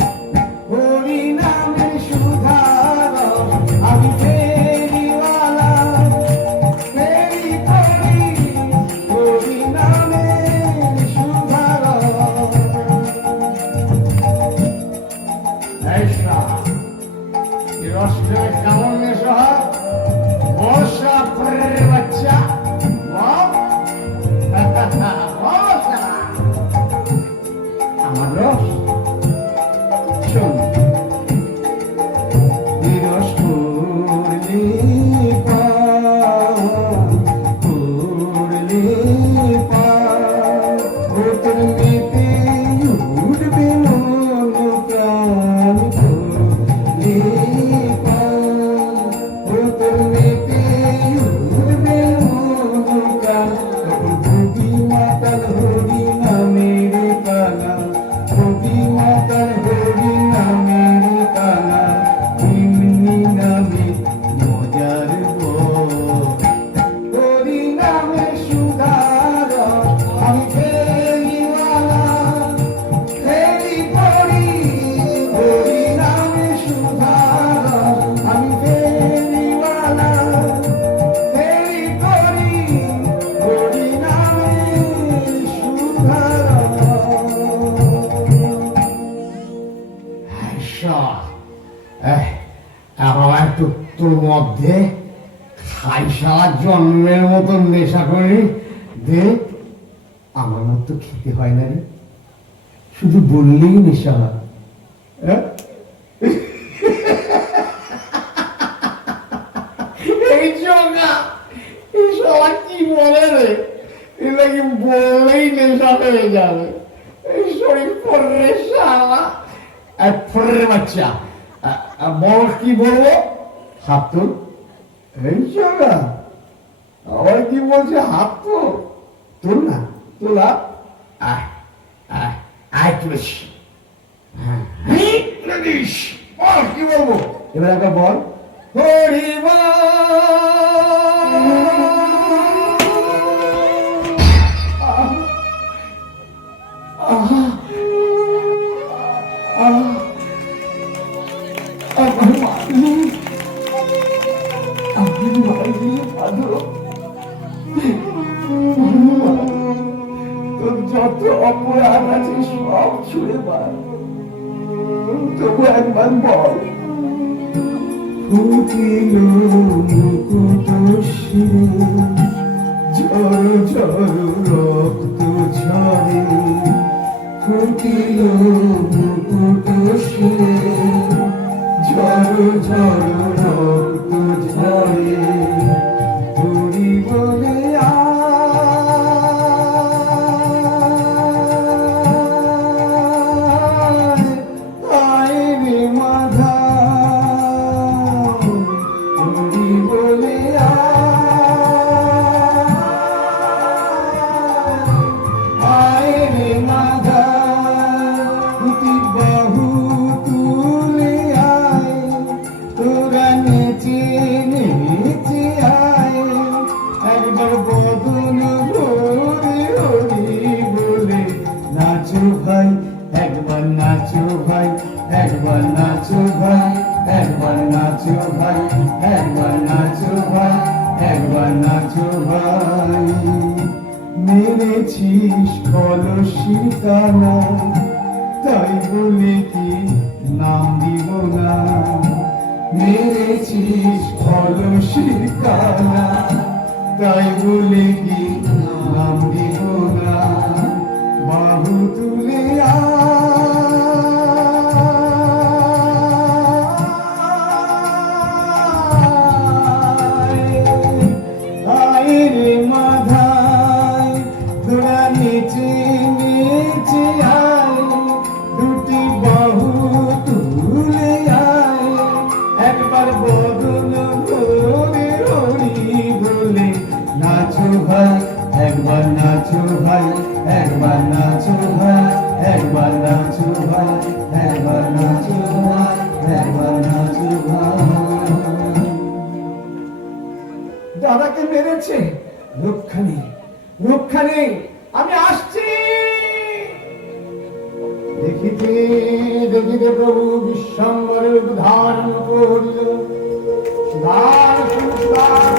হরি নামে সুধারণ, আমি ফেরিওয়ালা, ফেরি করি হরি নামে সুধারণ। এই শালা, এই রসগোল্লা কেমন নেশা হয়? বর্ষা পরের বাচ্চা, বল। বল শালা। আমার রস মেতে উঠবে মন প্রাণ তোলে প্রাণ। তোর মেতে উঠবে মন প্রাণ। ভোগী মাতাল হরি নামের কানা, ভোগী মাতাল হরি নামের কানা, এমনি নামে মজার হরি নামে সুধার আমি ফেরিওয়ালা, ফেরি করি হরি নামে সুধার আমি ফেরিওয়ালা, ফেরি করি হরি নামে সুধার। এখন একটু তোর মধ্যে খাইসা জন্মের মতো নেশা করি দে। আমার মতো খেতে হয় না রে, শুধু বললেই নেশা হয়। হ্যাঁ? এই জগা এই সবাই কি বলে রে, এটা কি বললেই নেশা হয়ে যাবে? এই শরীর পরে শালা ফরের বাচ্চা। বল কি বলবো? হাত তোল। এই জগা আবার কি বলছে? হাত তো তোর না, তোলা। আয় আয় আয় তুলিস। হ্যাঁ তুলিস। বল কি বলবো? এবার একবার বল। হরি আমার মালিক, আমার মালিক ভালো। তোর যত অপরাধ আছে সব ছুড়ে মার, তবু একবার বল। ফুটিল মুকুট শিরে, ঝড় ঝড় রক্ত ঝরে। ফুটিল মুকুট শিরে, ঝড় ঝড় রক্ত ঝরে। হরি বলে আয় রে মাধা, হরি বলে আয় রে মাধা। দুটি বাহু তুলে আয়, তোরা নেচে নেচে আয়। একবার বদন ভরে হরি বলে নাচো ভাই, একবার নাচো ভাই, একবার নাচো ভাই, একবার নাচো ভাই, একবার নাচো ভাই, একবার নাচো ভাই। মেরেছিস কলসির কানা, তাই বলে কি নাম দিব না? মেরেছিস কলসির কানা, তাই বলে কি নাম দিব না? বাহু তুলে আয় রে মাধায়, তোরা নেচে নেচে আয়। দুটি বাহু তুলে আয়, একবার বদন ভরে হরি বলে নাচো ভাই, একবার নাচো ভাই, একবার নাচো ভাই, একবার নাচো ভাই, একবার নাচো ভাই, একবার নাচো ভাই। দাদাকে মেরেছে, রক্ষা নেই, রক্ষা নেই, আমি আসছি। দেখিতে দেখিতে প্রভু বিশ্বম্বরের ধারণ করিল। সুধার সুধার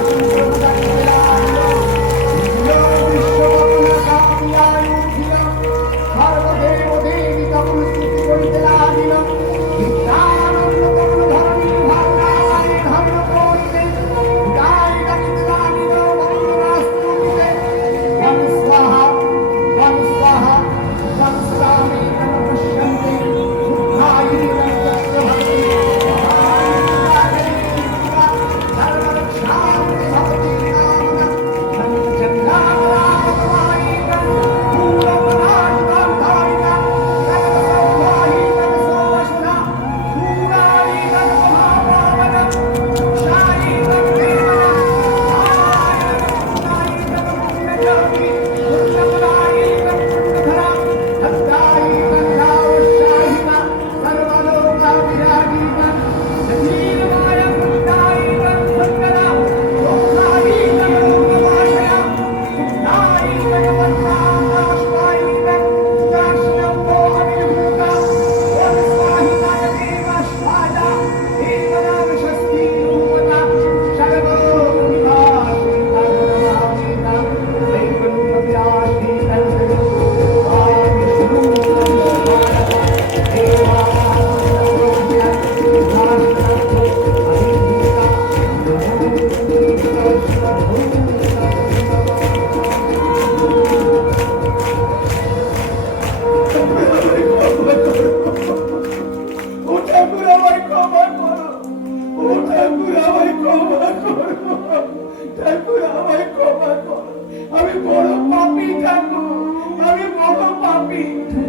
সর্বদেব দেবী তখন স্তুতি করিতে লাগিল। নিত্যানন্দ তখন ধরণী ভাবনায় ধর্ম করিতে গায়ে ডাকিতে লাগিল। বন্দনাস্তুতিতে বংস্বাহা বংস্বাহা বংস্বামে নমস্যন্তে। বুদ্ধায় তস্য ভক্তি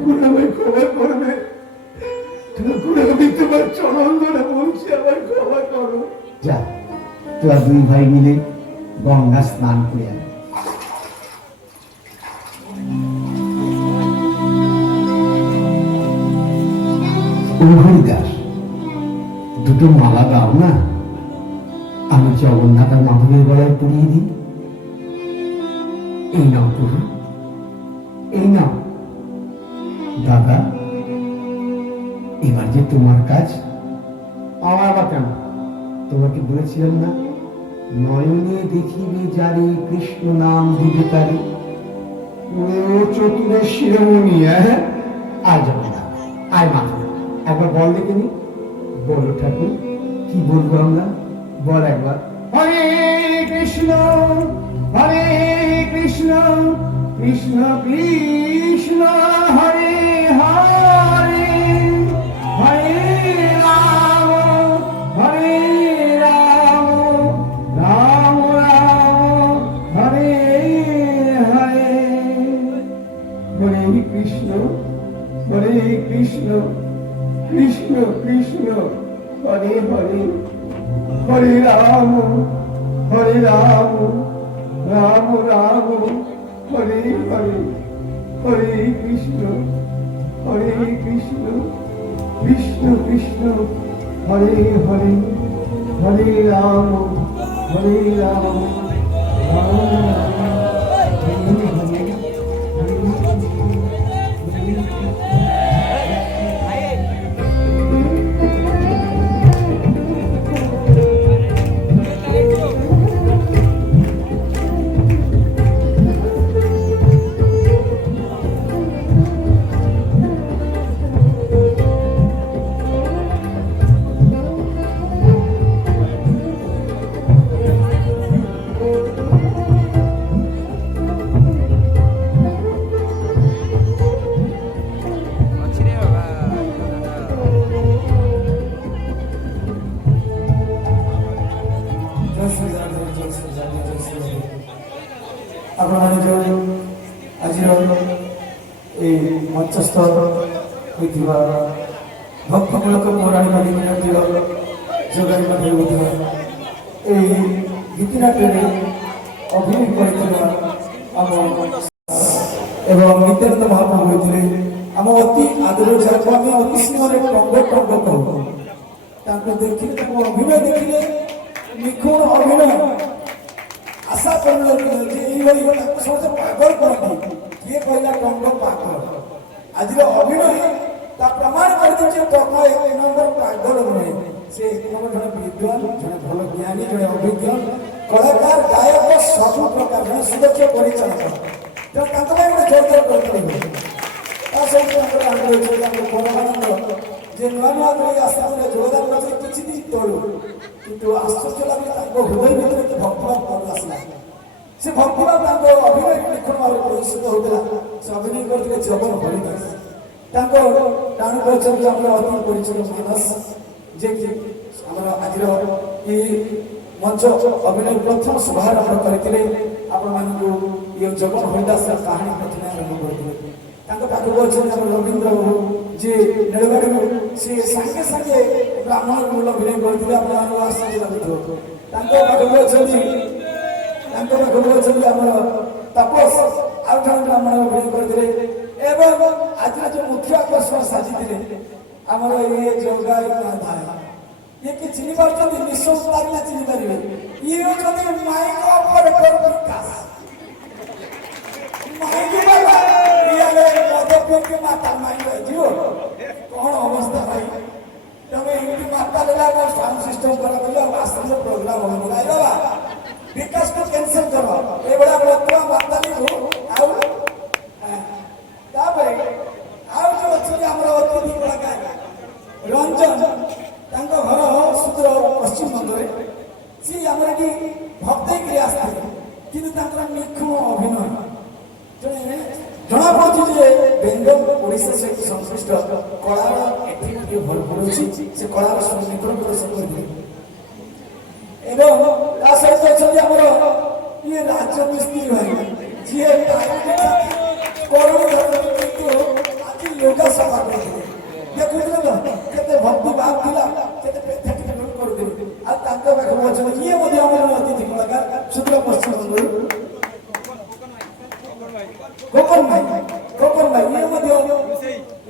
ঠাকুর আমায় ক্ষমা করবে, ঠাকুর আমি তোমার চরণ ধরে বলছি আমায় ক্ষমা করো। যা, তোরা দুই ভাই মিলে গঙ্গা স্নান করে আয়। হরিদাস, দুটো মালা দাও না, আমি জগন্নাথ আর মাধবের গলায় পরিয়ে দিই। এই নাও প্রভু, এই নাও। দাদা, এবার যে তোমার কাজ। আমার আবার কেন? তোমাকে বলেছিলাম না, নয়নে দেখিবে যারে কৃষ্ণ নাম দিবে তারে। চতুরের শিরোমণি। আয় জগন্নাথ, আয় মাধব, একবার বল দেখিনি। বলো ঠাকুর, কি বলবো আমরা? বল একবার। হরে কৃষ্ণ, হরে কৃষ্ণ, কৃষ্ণ কৃষ্ণ হরে হরে, হরে রাম, হরে রাম, রাম রাম হরে হরে। হরে কৃষ্ণ, হরে কৃষ্ণ, কৃষ্ণ কৃষ্ণ হরে হরে, হরে রাম, হরে রাম, রাম রাম হরে হরে। হরে কৃষ্ণ, হরে কৃষ্ণ, কৃষ্ণ কৃষ্ণ হরে হরে, হরে রাম, হরে রাম, রাম রাম হরে হরে। ଆପଣମାନେ ଯେଉଁ ଆଜିର ଏଇ ମଞ୍ଚସ୍ଥ ହୋଇଥିବା ଭକ୍ତମୂଳକ ପୌରାଣିକ ଗୀତିନାଟ୍ୟ ଯୋଗାଇ ମଧ୍ୟ ହେଉଥିବା ଏହି ଗୀତିନାଟ୍ୟରେ ଅଭିନୟ କରିଥିବା ଆମ ଏବଂ ନିତ୍ୟାନନ୍ଦ ମହାପ୍ରଭୁ ହୋଇଥିଲେ ଆମ ଅତି ଆଦର, ଯାହାକୁ ଆମେ ଅତି ସ୍ନେହରେ ଟଙ୍ଗ ଟଙ୍ଗ କହୁ। ତାଙ୍କୁ ଦେଖିଲେ, ତାଙ୍କ ଅଭିନୟ ଦେଖିଲେ, ନିଖୁଣ ଅଭିନୟ, ଆଶା କରିନଥିଲେ ଯେ ଏଇଭଳି ତାକୁ ସମସ୍ତେ ପାଗଳ କରନ୍ତି। କିଏ କହିଲା ଟଙ୍ଗ ପାଗଳ? ଆଜିର ଅଭିନୟ ତା ପ୍ରମାଣ କରିଦେଉଛି ଟଙ୍ଗ ଏକ ନମ୍ବର ପାଗଳ ନୁହେଁ। ସେ ଏକ ନମ୍ବର ଜଣେ ବିଦ୍ୱାନ, ଜଣେ ଭଲ ଜ୍ଞାନୀ, ଜଣେ ଅଭିଜ୍ଞ କଳାକାର, ଗାୟକ, ସବୁ ପ୍ରକାର ଜଣେ ସୁଦକ୍ଷ ପରିଚାଳକ। ତେଣୁ ତାଙ୍କ ପାଇଁ ଗୋଟେ ଜୋରଦାର କରିପାରିବ। ତା ସହିତ ତାଙ୍କର ଆଗ୍ରହ ଅଛି ତାଙ୍କର ପରମାନନ୍ଦ ଯେ ନୂଆ ନୂଆ କରି ଆସାମରେ ଯୋଗଦାନ କରିଥିଲେ କିଛି ଦିନ ତଳୁ, କିନ୍ତୁ ଆଶ୍ଚର୍ଯ୍ୟ ଲାଗେ ତାଙ୍କ ହୃଦୟ ଭିତରେ ଏକ ଭକ୍ତିଭାବ ପର୍ବ ଆସିଲା। ସେ ଭକ୍ତିଭାବ ତାଙ୍କ ଅଭିନୟ ନିଖୁଣ ଭାବରେ ପ୍ରଦର୍ଶିତ ହେଉଥିଲା। ସେ ଅଭିନୟ କରିଥିଲେ ଜଗନ ହରିଦାସ। ତାଙ୍କ ଡାଣୁ କହିଛନ୍ତି ଆମର ଅତି ପରିଚିତ ମାନସ, ଯେ କି ଆମର ଆଜିର ଏହି ମଞ୍ଚ ଅଭିନୟ ପ୍ରଥମ ଶୁଭାରମ୍ଭ କରିଥିଲେ। ଆପଣମାନଙ୍କୁ ଇଏ ଜଗନ ହରିଦାସର କାହାଣୀ ପ୍ରଥମେ ଆରମ୍ଭ କରିଥିଲେ। ତାଙ୍କ ପାଖକୁ ଅଛନ୍ତି ଆମର ରବୀନ୍ଦ୍ର ବାବୁ, ଯିଏ ନୀଳଗିରିରୁ ସେ ସାଙ୍ଗେ ସାଙ୍ଗେ ବ୍ରାହ୍ମଣ ମୂଳ ଅଭିନୟ କରିଥିଲେ। ଆପଣମାନଙ୍କୁ ଆଶ୍ଚର୍ଯ୍ୟ ଲାଗୁଥିବ। ତାଙ୍କ ପାଖକୁ ଅଛନ୍ତି ଆମର ତାପସ, ଆଉ ଜଣେ ବ୍ରାହ୍ମଣ ଅଭିନୟ କରିଥିଲେ। ଏବଂ ଆଜିର ଯୋଉ ମୁଖ୍ୟ ଆକର୍ଷଣ ସାଜିଥିଲେ ଆମର ଇଏ ଯୋଗା ଇଏ କି ଚିହ୍ନି ପାରୁଛନ୍ତି? ନିଶ୍ଚୟ ଚିହ୍ନି ପାରିବେ। ଇଏ ହଉଛନ୍ତି ମାଇକ ଅପରେଟର ବିକାଶ। କଣ ଅବସ୍ଥା ଭାଇ? ତମେ ଏମିତି ମାତା ଦେଲା, ସାଉଣ୍ଡ ସିଷ୍ଟମ ଖରାପ ହେଲା, ଆଶ୍ରମ ପ୍ରୋଗ୍ରାମ ହଉଥିଲା। ବାବା ବିକାଶକୁ କ୍ୟାନସଲ କର, ଏଇଭଳିଆ ବର୍ତ୍ତମାନ ମାତାଲିକୁ। ଆଉ ତାପରେ ଆଉ ଯୋଉ ଅଛନ୍ତି ଆମର ଅତିଥି କଳାକାର ରଞ୍ଜନ, ତାଙ୍କ ଘର ସୁଦୂର ପଶ୍ଚିମବଙ୍ଗରେ। ସିଏ ଆମର ଏଠି ଭକ୍ତିକିରି ଆସିଥିଲେ, କିନ୍ତୁ ତାଙ୍କର ନିଖୁଣ ଅଭିନୟ ଜଣାପଡୁଛି ଯେ ବେଙ୍ଗଲ ଓଡ଼ିଶା ସହିତ ସଂଶ୍ଳିଷ୍ଟ କଳାର ଏଠି ଟିକେ ଭରପୁର ଅଛି। ସେ କଳାର ନିଖୁଣ ପ୍ରଦର୍ଶନ କରିଥିଲେ। ଏବଂ ତା ସହିତ ଅଛନ୍ତି ଆମର ଇଏ ରାଜମିସ୍ତ୍ରୀ ଭାଇ, ଯିଏ କରୁଣ, କିନ୍ତୁ ଆଜି ଲୁଗା ସଫା କରିଥିଲେ ଦେଖୁଥିଲେ ତ କେତେ ଭକ୍ତି ଭାବ ଥିଲା କେତେ ପେଥେଟିକ କରୁଥିଲେ ଆଉ ତାଙ୍କ ପାଖକୁ ଅଛନ୍ତି ଇଏ ମଧ୍ୟ ଆମର ଅତିଥି କଳାକାର ଶୁକ୍ଳ ପଶ୍ଚିମବଙ୍ଗରୁ ଖୋକନ ଭାଇ ଇଏ ମଧ୍ୟ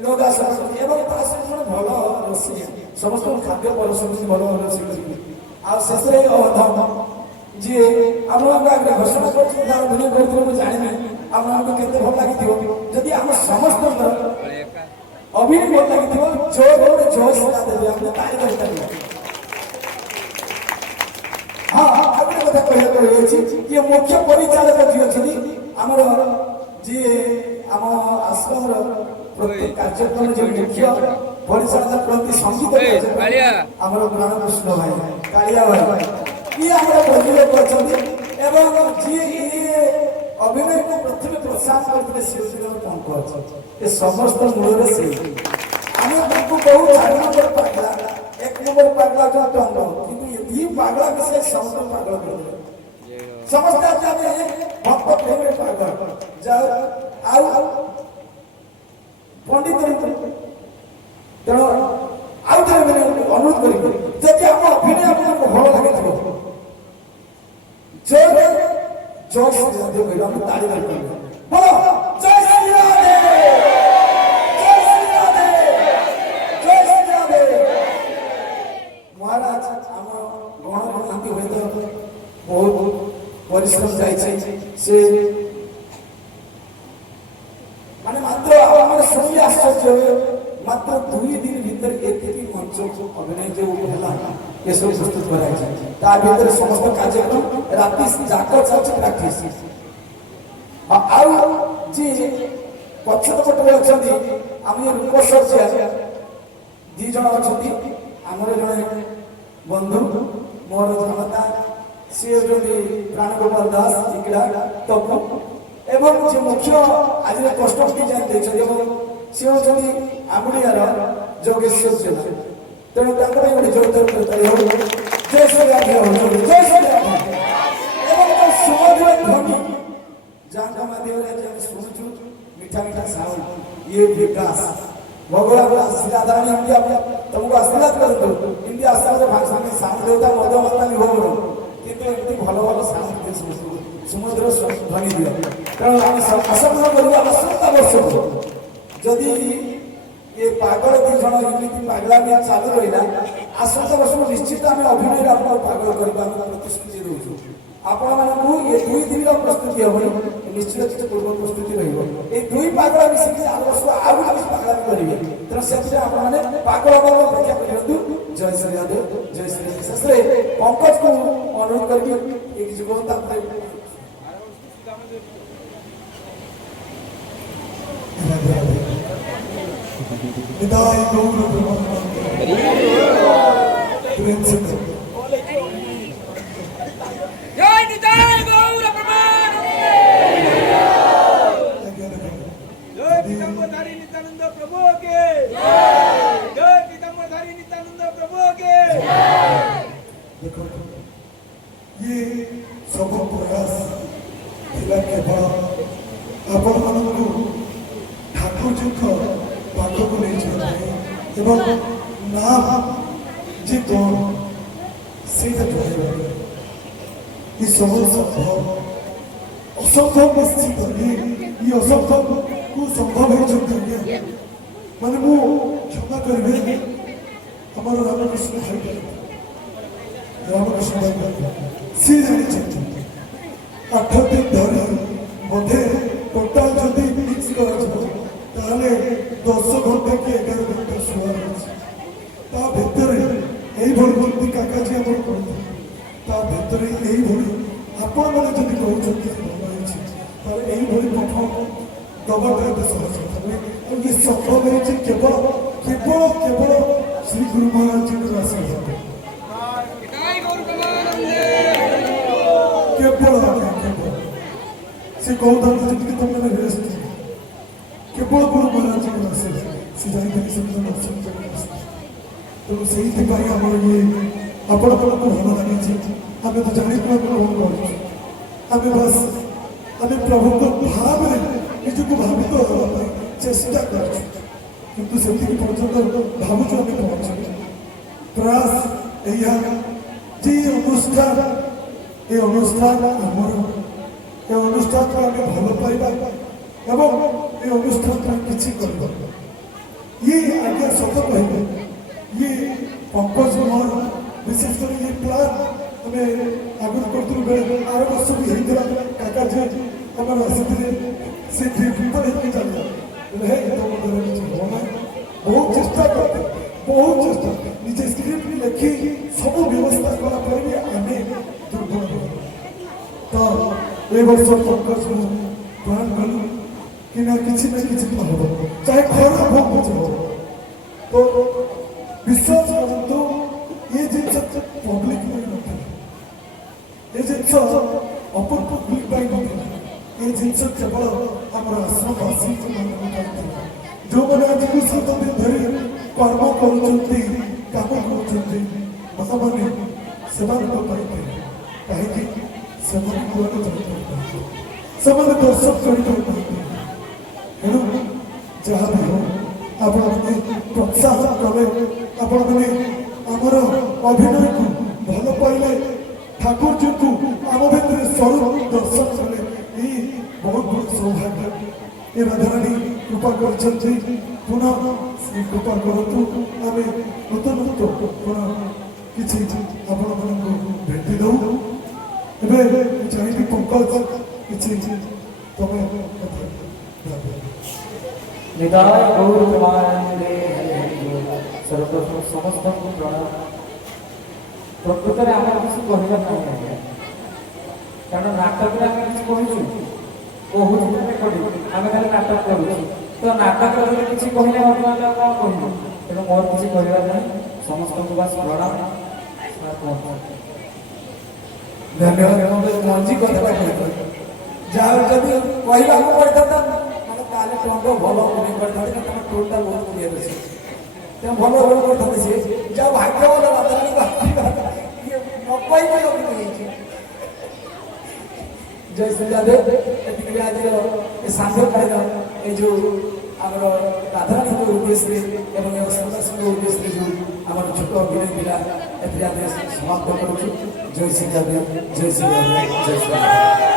ଲୁଗା ସଫା କରନ୍ତି ଏବଂ ତା ସହିତ ଜଣେ ଭଲ ରୋଷେଇଆ ସମସ୍ତଙ୍କୁ ଖାଦ୍ୟ ପରସନ୍ତି ଭଲ ରୋଷେଇ କରିକି ଆଉ ଶେଷରେ ଅଧମ ଯିଏ ଆପଣଙ୍କ ଆଗରେ ଘୋଷଣା କରୁଛନ୍ତି ତାର ଭିଡ଼ିଓ କରୁଥିଲେ ମୁଁ ଜାଣିନି ଆପଣଙ୍କୁ କେତେ ଭଲ ଲାଗିଥିବ ଯଦି ଆମ ସମସ୍ତଙ୍କର ଅଭିନୟ ଭଲ ଲାଗିଥିବ ଜୋର ଗୋଟେ ଜୋର ସେଟା ଦେବେ ଆମେ ତାଳି କରିପାରିବା ହଁ ଆଉ ଗୋଟେ କଥା କହିବାକୁ ରହିଛି ଇଏ ମୁଖ୍ୟ ପରିଚାଳକ ଯିଏ ଅଛନ୍ତି ଆମର ଯିଏ ଆମ ଆଶ୍ରମର ପ୍ରତ୍ୟେକ କାର୍ଯ୍ୟକ୍ରମ ଯେ ମୁଖ୍ୟ ପରିଚାଳନା କରନ୍ତି ସଙ୍ଗୀତ ଆମର ପ୍ରାଣକୃଷ୍ଣ ଭାଇ କାଳିଆ ଭାଇ ଇଏ ଆମର ପ୍ରଯୋଜକ ଅଛନ୍ତି ଏବଂ ଯିଏ ଇଏ ଅଭିନୟକୁ ପ୍ରଥମେ ପ୍ରୋତ୍ସାହନ କରିଥିଲେ ସେ ହେଉଛି ପଙ୍କଜ ଏ ସମସ୍ତ ମୂଳରେ ସେ ଆମେ ତାଙ୍କୁ କହୁ 4 ନମ୍ବର ପାଗଳା 1 ନମ୍ବର ପାଗଳା ଯୋଉ ଟଙ୍ଗ କିନ୍ତୁ ଏ ପାଗଳା ବିଷୟ ସମସ୍ତ ପାଗଳ କରିଥିଲେ ସମସ୍ତେ ଆମେ ଭକ୍ତ ପ୍ରେମରେ ପାଗଳ ଯାଉ ଆଉ ପଣ୍ଡିତ ତେଣୁ ଆଉ ଥରେ ଅନୁରୋଧ କରିବି ଯଦି ଆମ ଅଭିନୟ ଆପଣଙ୍କୁ ଭଲ ଲାଗିଥିବ ଜୟ ଜୟ ଶ୍ରୀ ରାଧେ କହିଲେ ଆମେ ତାଳି ମାରିପାରିବା ବୋଲ ଜୟ ଶ୍ରୀ ରାଧେ ଜୟ ଶ୍ରୀ ରାଧେ ଜୟ ଶ୍ରୀ ରାଧେ ମହାରାଜ ଆମ ଗଣ ଗଣାନ୍ତି ହୁଏତ ବହୁତ ପରିଶ୍ରମ ଯାଇଛି ସେ ମାନେ ମାତ୍ର ଆମର ଶୁଣିଲେ ଆଶ୍ଚର୍ଯ୍ୟ ହୁଏ ମାତ୍ର 2 ଦିନ ଭିତରେ ଏତିକି ମଞ୍ଚ ଅଭିନୟ ଯୋଉ ହେଲା ଏସବୁ ପ୍ରସ୍ତୁତ କରାଯାଇଛି ତା ଭିତରେ ସମସ୍ତ କାର୍ଯ୍ୟକ୍ରମ ରାତି ଯାକ ଚାଲିଛି ପ୍ରାକ୍ଟିସ ଆଉ ଯିଏ ପଛପଟରେ ଅଛନ୍ତି ଆମ ରୂପସଜ୍ଜା 2 ଜଣ ଅଛନ୍ତି ଆମର ଜଣେ ବନ୍ଧୁ ମୋର ଜନତା ସିଏ ହେଉଛନ୍ତି ପ୍ରାଣଗୋପାଳ ଦାସ ଟିକିଡ଼ା ଟପୁ ଏବଂ ଯେ ମୁଖ୍ୟ ଆଜିର କଷ୍ଟମ ଡିଜାଇନ ଦେଇଛନ୍ତି ଏବଂ ସେ ହେଉଛନ୍ତି ଆଙ୍ଗୁଳିଆର ଯୋଗେଶ୍ୱର ଜେନା ତେଣୁ ତାଙ୍କ ପାଇଁ ଗୋଟେ ଜୋରଦାର ତାଳି ହଉ ଜୟ ଶ୍ରୀ ରାଧେ ହଉଛନ୍ତି ଜୟ ଶ୍ରୀ ରାଧେ ଏବଂ ସୁମଧୁର ଧ୍ୱନି ଯାହାଙ୍କ ମାଧ୍ୟମରେ ଆଜି ଆମେ ଶୁଣୁଛୁ ମିଠା ମିଠା ସାଉଣ୍ଡ ଇଏ ବିକାଶ ଭଗବାନ ଆଶୀର୍ବାଦାଣି ଏମିତି ତମକୁ ଆଶୀର୍ବାଦ କରନ୍ତୁ ଏମିତି ଆଶୀର୍ବାଦ ସାଙ୍ଗେ ସାଉଣ୍ଡ ଦେଉତା ମଦ ମାତାଲି ହଉନ କିନ୍ତୁ ଏମିତି ଭଲ ଭଲ ସାଉଣ୍ଡ ସୁମଧୁର ଧ୍ୱନି ଦିଅ ତେଣୁ ଆମେ ଆଶା କରିବା ଆସନ୍ତା ବର୍ଷକୁ ଯଦି ଏ ପାଗଳ 2 ଜଣ ଏମିତି ପାଗଳା ବି ଚାଲୁ ରହିଲା ଆସନ୍ତା ବର୍ଷକୁ ନିଶ୍ଚିତ ଆମେ ଅଭିନୟରେ ଆପଣଙ୍କୁ ପାଗଳ କରିବା ଆମେ ପ୍ରତିଶ୍ରୁତି ଦେଉଛୁ ଆପଣମାନଙ୍କୁ ଏ 2 ଦିନର ପ୍ରସ୍ତୁତି ହେବନି ନିଶ୍ଚିତ କିଛି ପୂର୍ବ ପ୍ରସ୍ତୁତି ରହିବ এই 2 ପାଗଳା ମିଶିକି ଆର ବର୍ଷ ଆଉ କିଛି ପାଗଳା କରିବେ ତେଣୁ ସେଥିରେ ଆପଣମାନେ ପାଗଳ ଭାବେ ଅପେକ୍ଷା କରନ୍ତୁ ଜୟ ଶ୍ରୀ ରାଧେ ଜୟ ଶ୍ରୀ ରାଧେ ଶେଷରେ ପଙ୍କଜକୁ ଅନୁରୋଧ କରିକି ଏ କିଛି କହନ୍ତା निदाय गौर प्रेम से जय निताय गौर प्रमानंदे जय पीताम्बरधारी नित्यानंद प्रभु के जय पीताम्बरधारी नित्यानंद प्रभु के देखो ये सब प्रयास थिला केवल आपण मानकु ठाकुर जी को पाठक नहीं जाए एवं नाम जी कौन से ये सब संभव असंभव निश्चित ये असंभव को संभव है जो माने मु क्षमा करबे हमर रामकृष्ण भाई सी जानी चाहिए 8 दिन धरी बोधे टोटाल जदि फिक्स करा ताहले 10 घंटा कि 11 घंटा शुआ ता भितरे एई भली भली काकाजी हमर करते ता भितरे एई भली आपण माने जदि कहउछन्ती भल होइछि तार एई भली पठन दबाटा सहज କଥା ये संभव है केवल केवल केवल श्री गुरु महाराज जी के आशीर्वाद निताय गौर प्रमानंदे केवल से कौन जिंदगी तुमने रेस्ट केवल गुरु महाराज जी के आशीर्वाद सिधाई के समझ तो सही दिखाई हमारे ये अपन अपन को होना लगे जी हमें तो जाने को अपन हो गए हमें बस हमें प्रभु को भाव में निज को भावित तो चेष्टा कर କିନ୍ତୁ ସେତିକି ପର୍ଯ୍ୟନ୍ତ ଭାବୁଛୁ ଆମେ ପହଞ୍ଚିବୁ। ପ୍ରୟାସ ଏଇଆ ଯେ ଏ ଅନୁଷ୍ଠାନ ଆମର, ଏ ଅନୁଷ୍ଠାନକୁ ଆମେ ଭଲ ପାଇବା ଏବଂ ଏ ଅନୁଷ୍ଠାନ ପାଇଁ କିଛି କରିବା। ଇଏ ଆଜ୍ଞା ସତ କହିବେ, ଇଏ ପଙ୍କଜ ମୋର ବିଶେଷ କରି ଇଏ ପ୍ଲାନ୍ ଆମେ ଆଗରୁ କରୁଥିଲୁ ବେଳେ ଆର ବର୍ଷ ବି ହେଇଥିଲା। କାକା ଯେ ଆମର ଆସିଥିଲେ ସେ ବିପଦ ହେଇକି ଚାଲିଲା ହେ ତମ ଦ୍ୱାରା କିଛି ହବ ନାହିଁ। ବହୁତ ଚେଷ୍ଟା କରିଥିଲେ, ବହୁତ ଚେଷ୍ଟା, ନିଜେ ସ୍କ୍ରିପ୍ଟ ଲେଖି ସବୁ ବ୍ୟବସ୍ଥା କଲା ପରେ ବି ଆମେ ଦୁର୍ବଳ ହେଲୁ। ତ ଏ ବର୍ଷ ପଙ୍କଜ ପ୍ଲାନ୍ କଲୁ कि ना किसी तो हो, चाहे खराब हो कुछ हो। तो विश्वास करते ये जिन पब्लिक में नहीं, ये जिन अपन पब्लिक ये जिन केवल आम आश्रमवासी जो मैंने आज को 7 दिन धरी कर्म कर काम कर महामानी से कहीं दर्शक कर तेणु जहाँ भी हो आपण प्रोत्साहन कले, आपण मैंने आमर अभिनय को भल पाइले, ठाकुर जी को आम भितर स्वरूप दर्शन कले, ये बहुत बड़ सौभाग्य। ये राधाराणी कृपा कर पुनः श्री कृपा करतु आम नूतन पुनः किसी आपण भेटी दऊ। चाहिए पंकज किसी तुम निदाय गौर प्रमाणे सर्वप्रथम समस्त प्रणाम। प्रकृत आम किसी कहना ना कारण नाटक आम किसी कहूँ आम खाली नाटक करूँ तो नाटक किसी कहले कौन कहूँ तेणु मोर किसी कहना ना समस्त को बस प्रणाम। धन्यवाद मंजी कथा जहाँ जब कहवा पड़ता ताले टोन भल अभिनय करते तुम टोनटा बहुत क्लियर अच्छे तुम भल अभिनय करते सी जहाँ भाग्य भल जय श्री राधे। आज सांध्य कार्यक्रम ये जो आम राधाराणी उद्देश्य उद्देश्य जो आम छोट अभिनय पिला समाप्त करुँ। जय श्री राधे, जय श्री राधे, जय श्री राधे।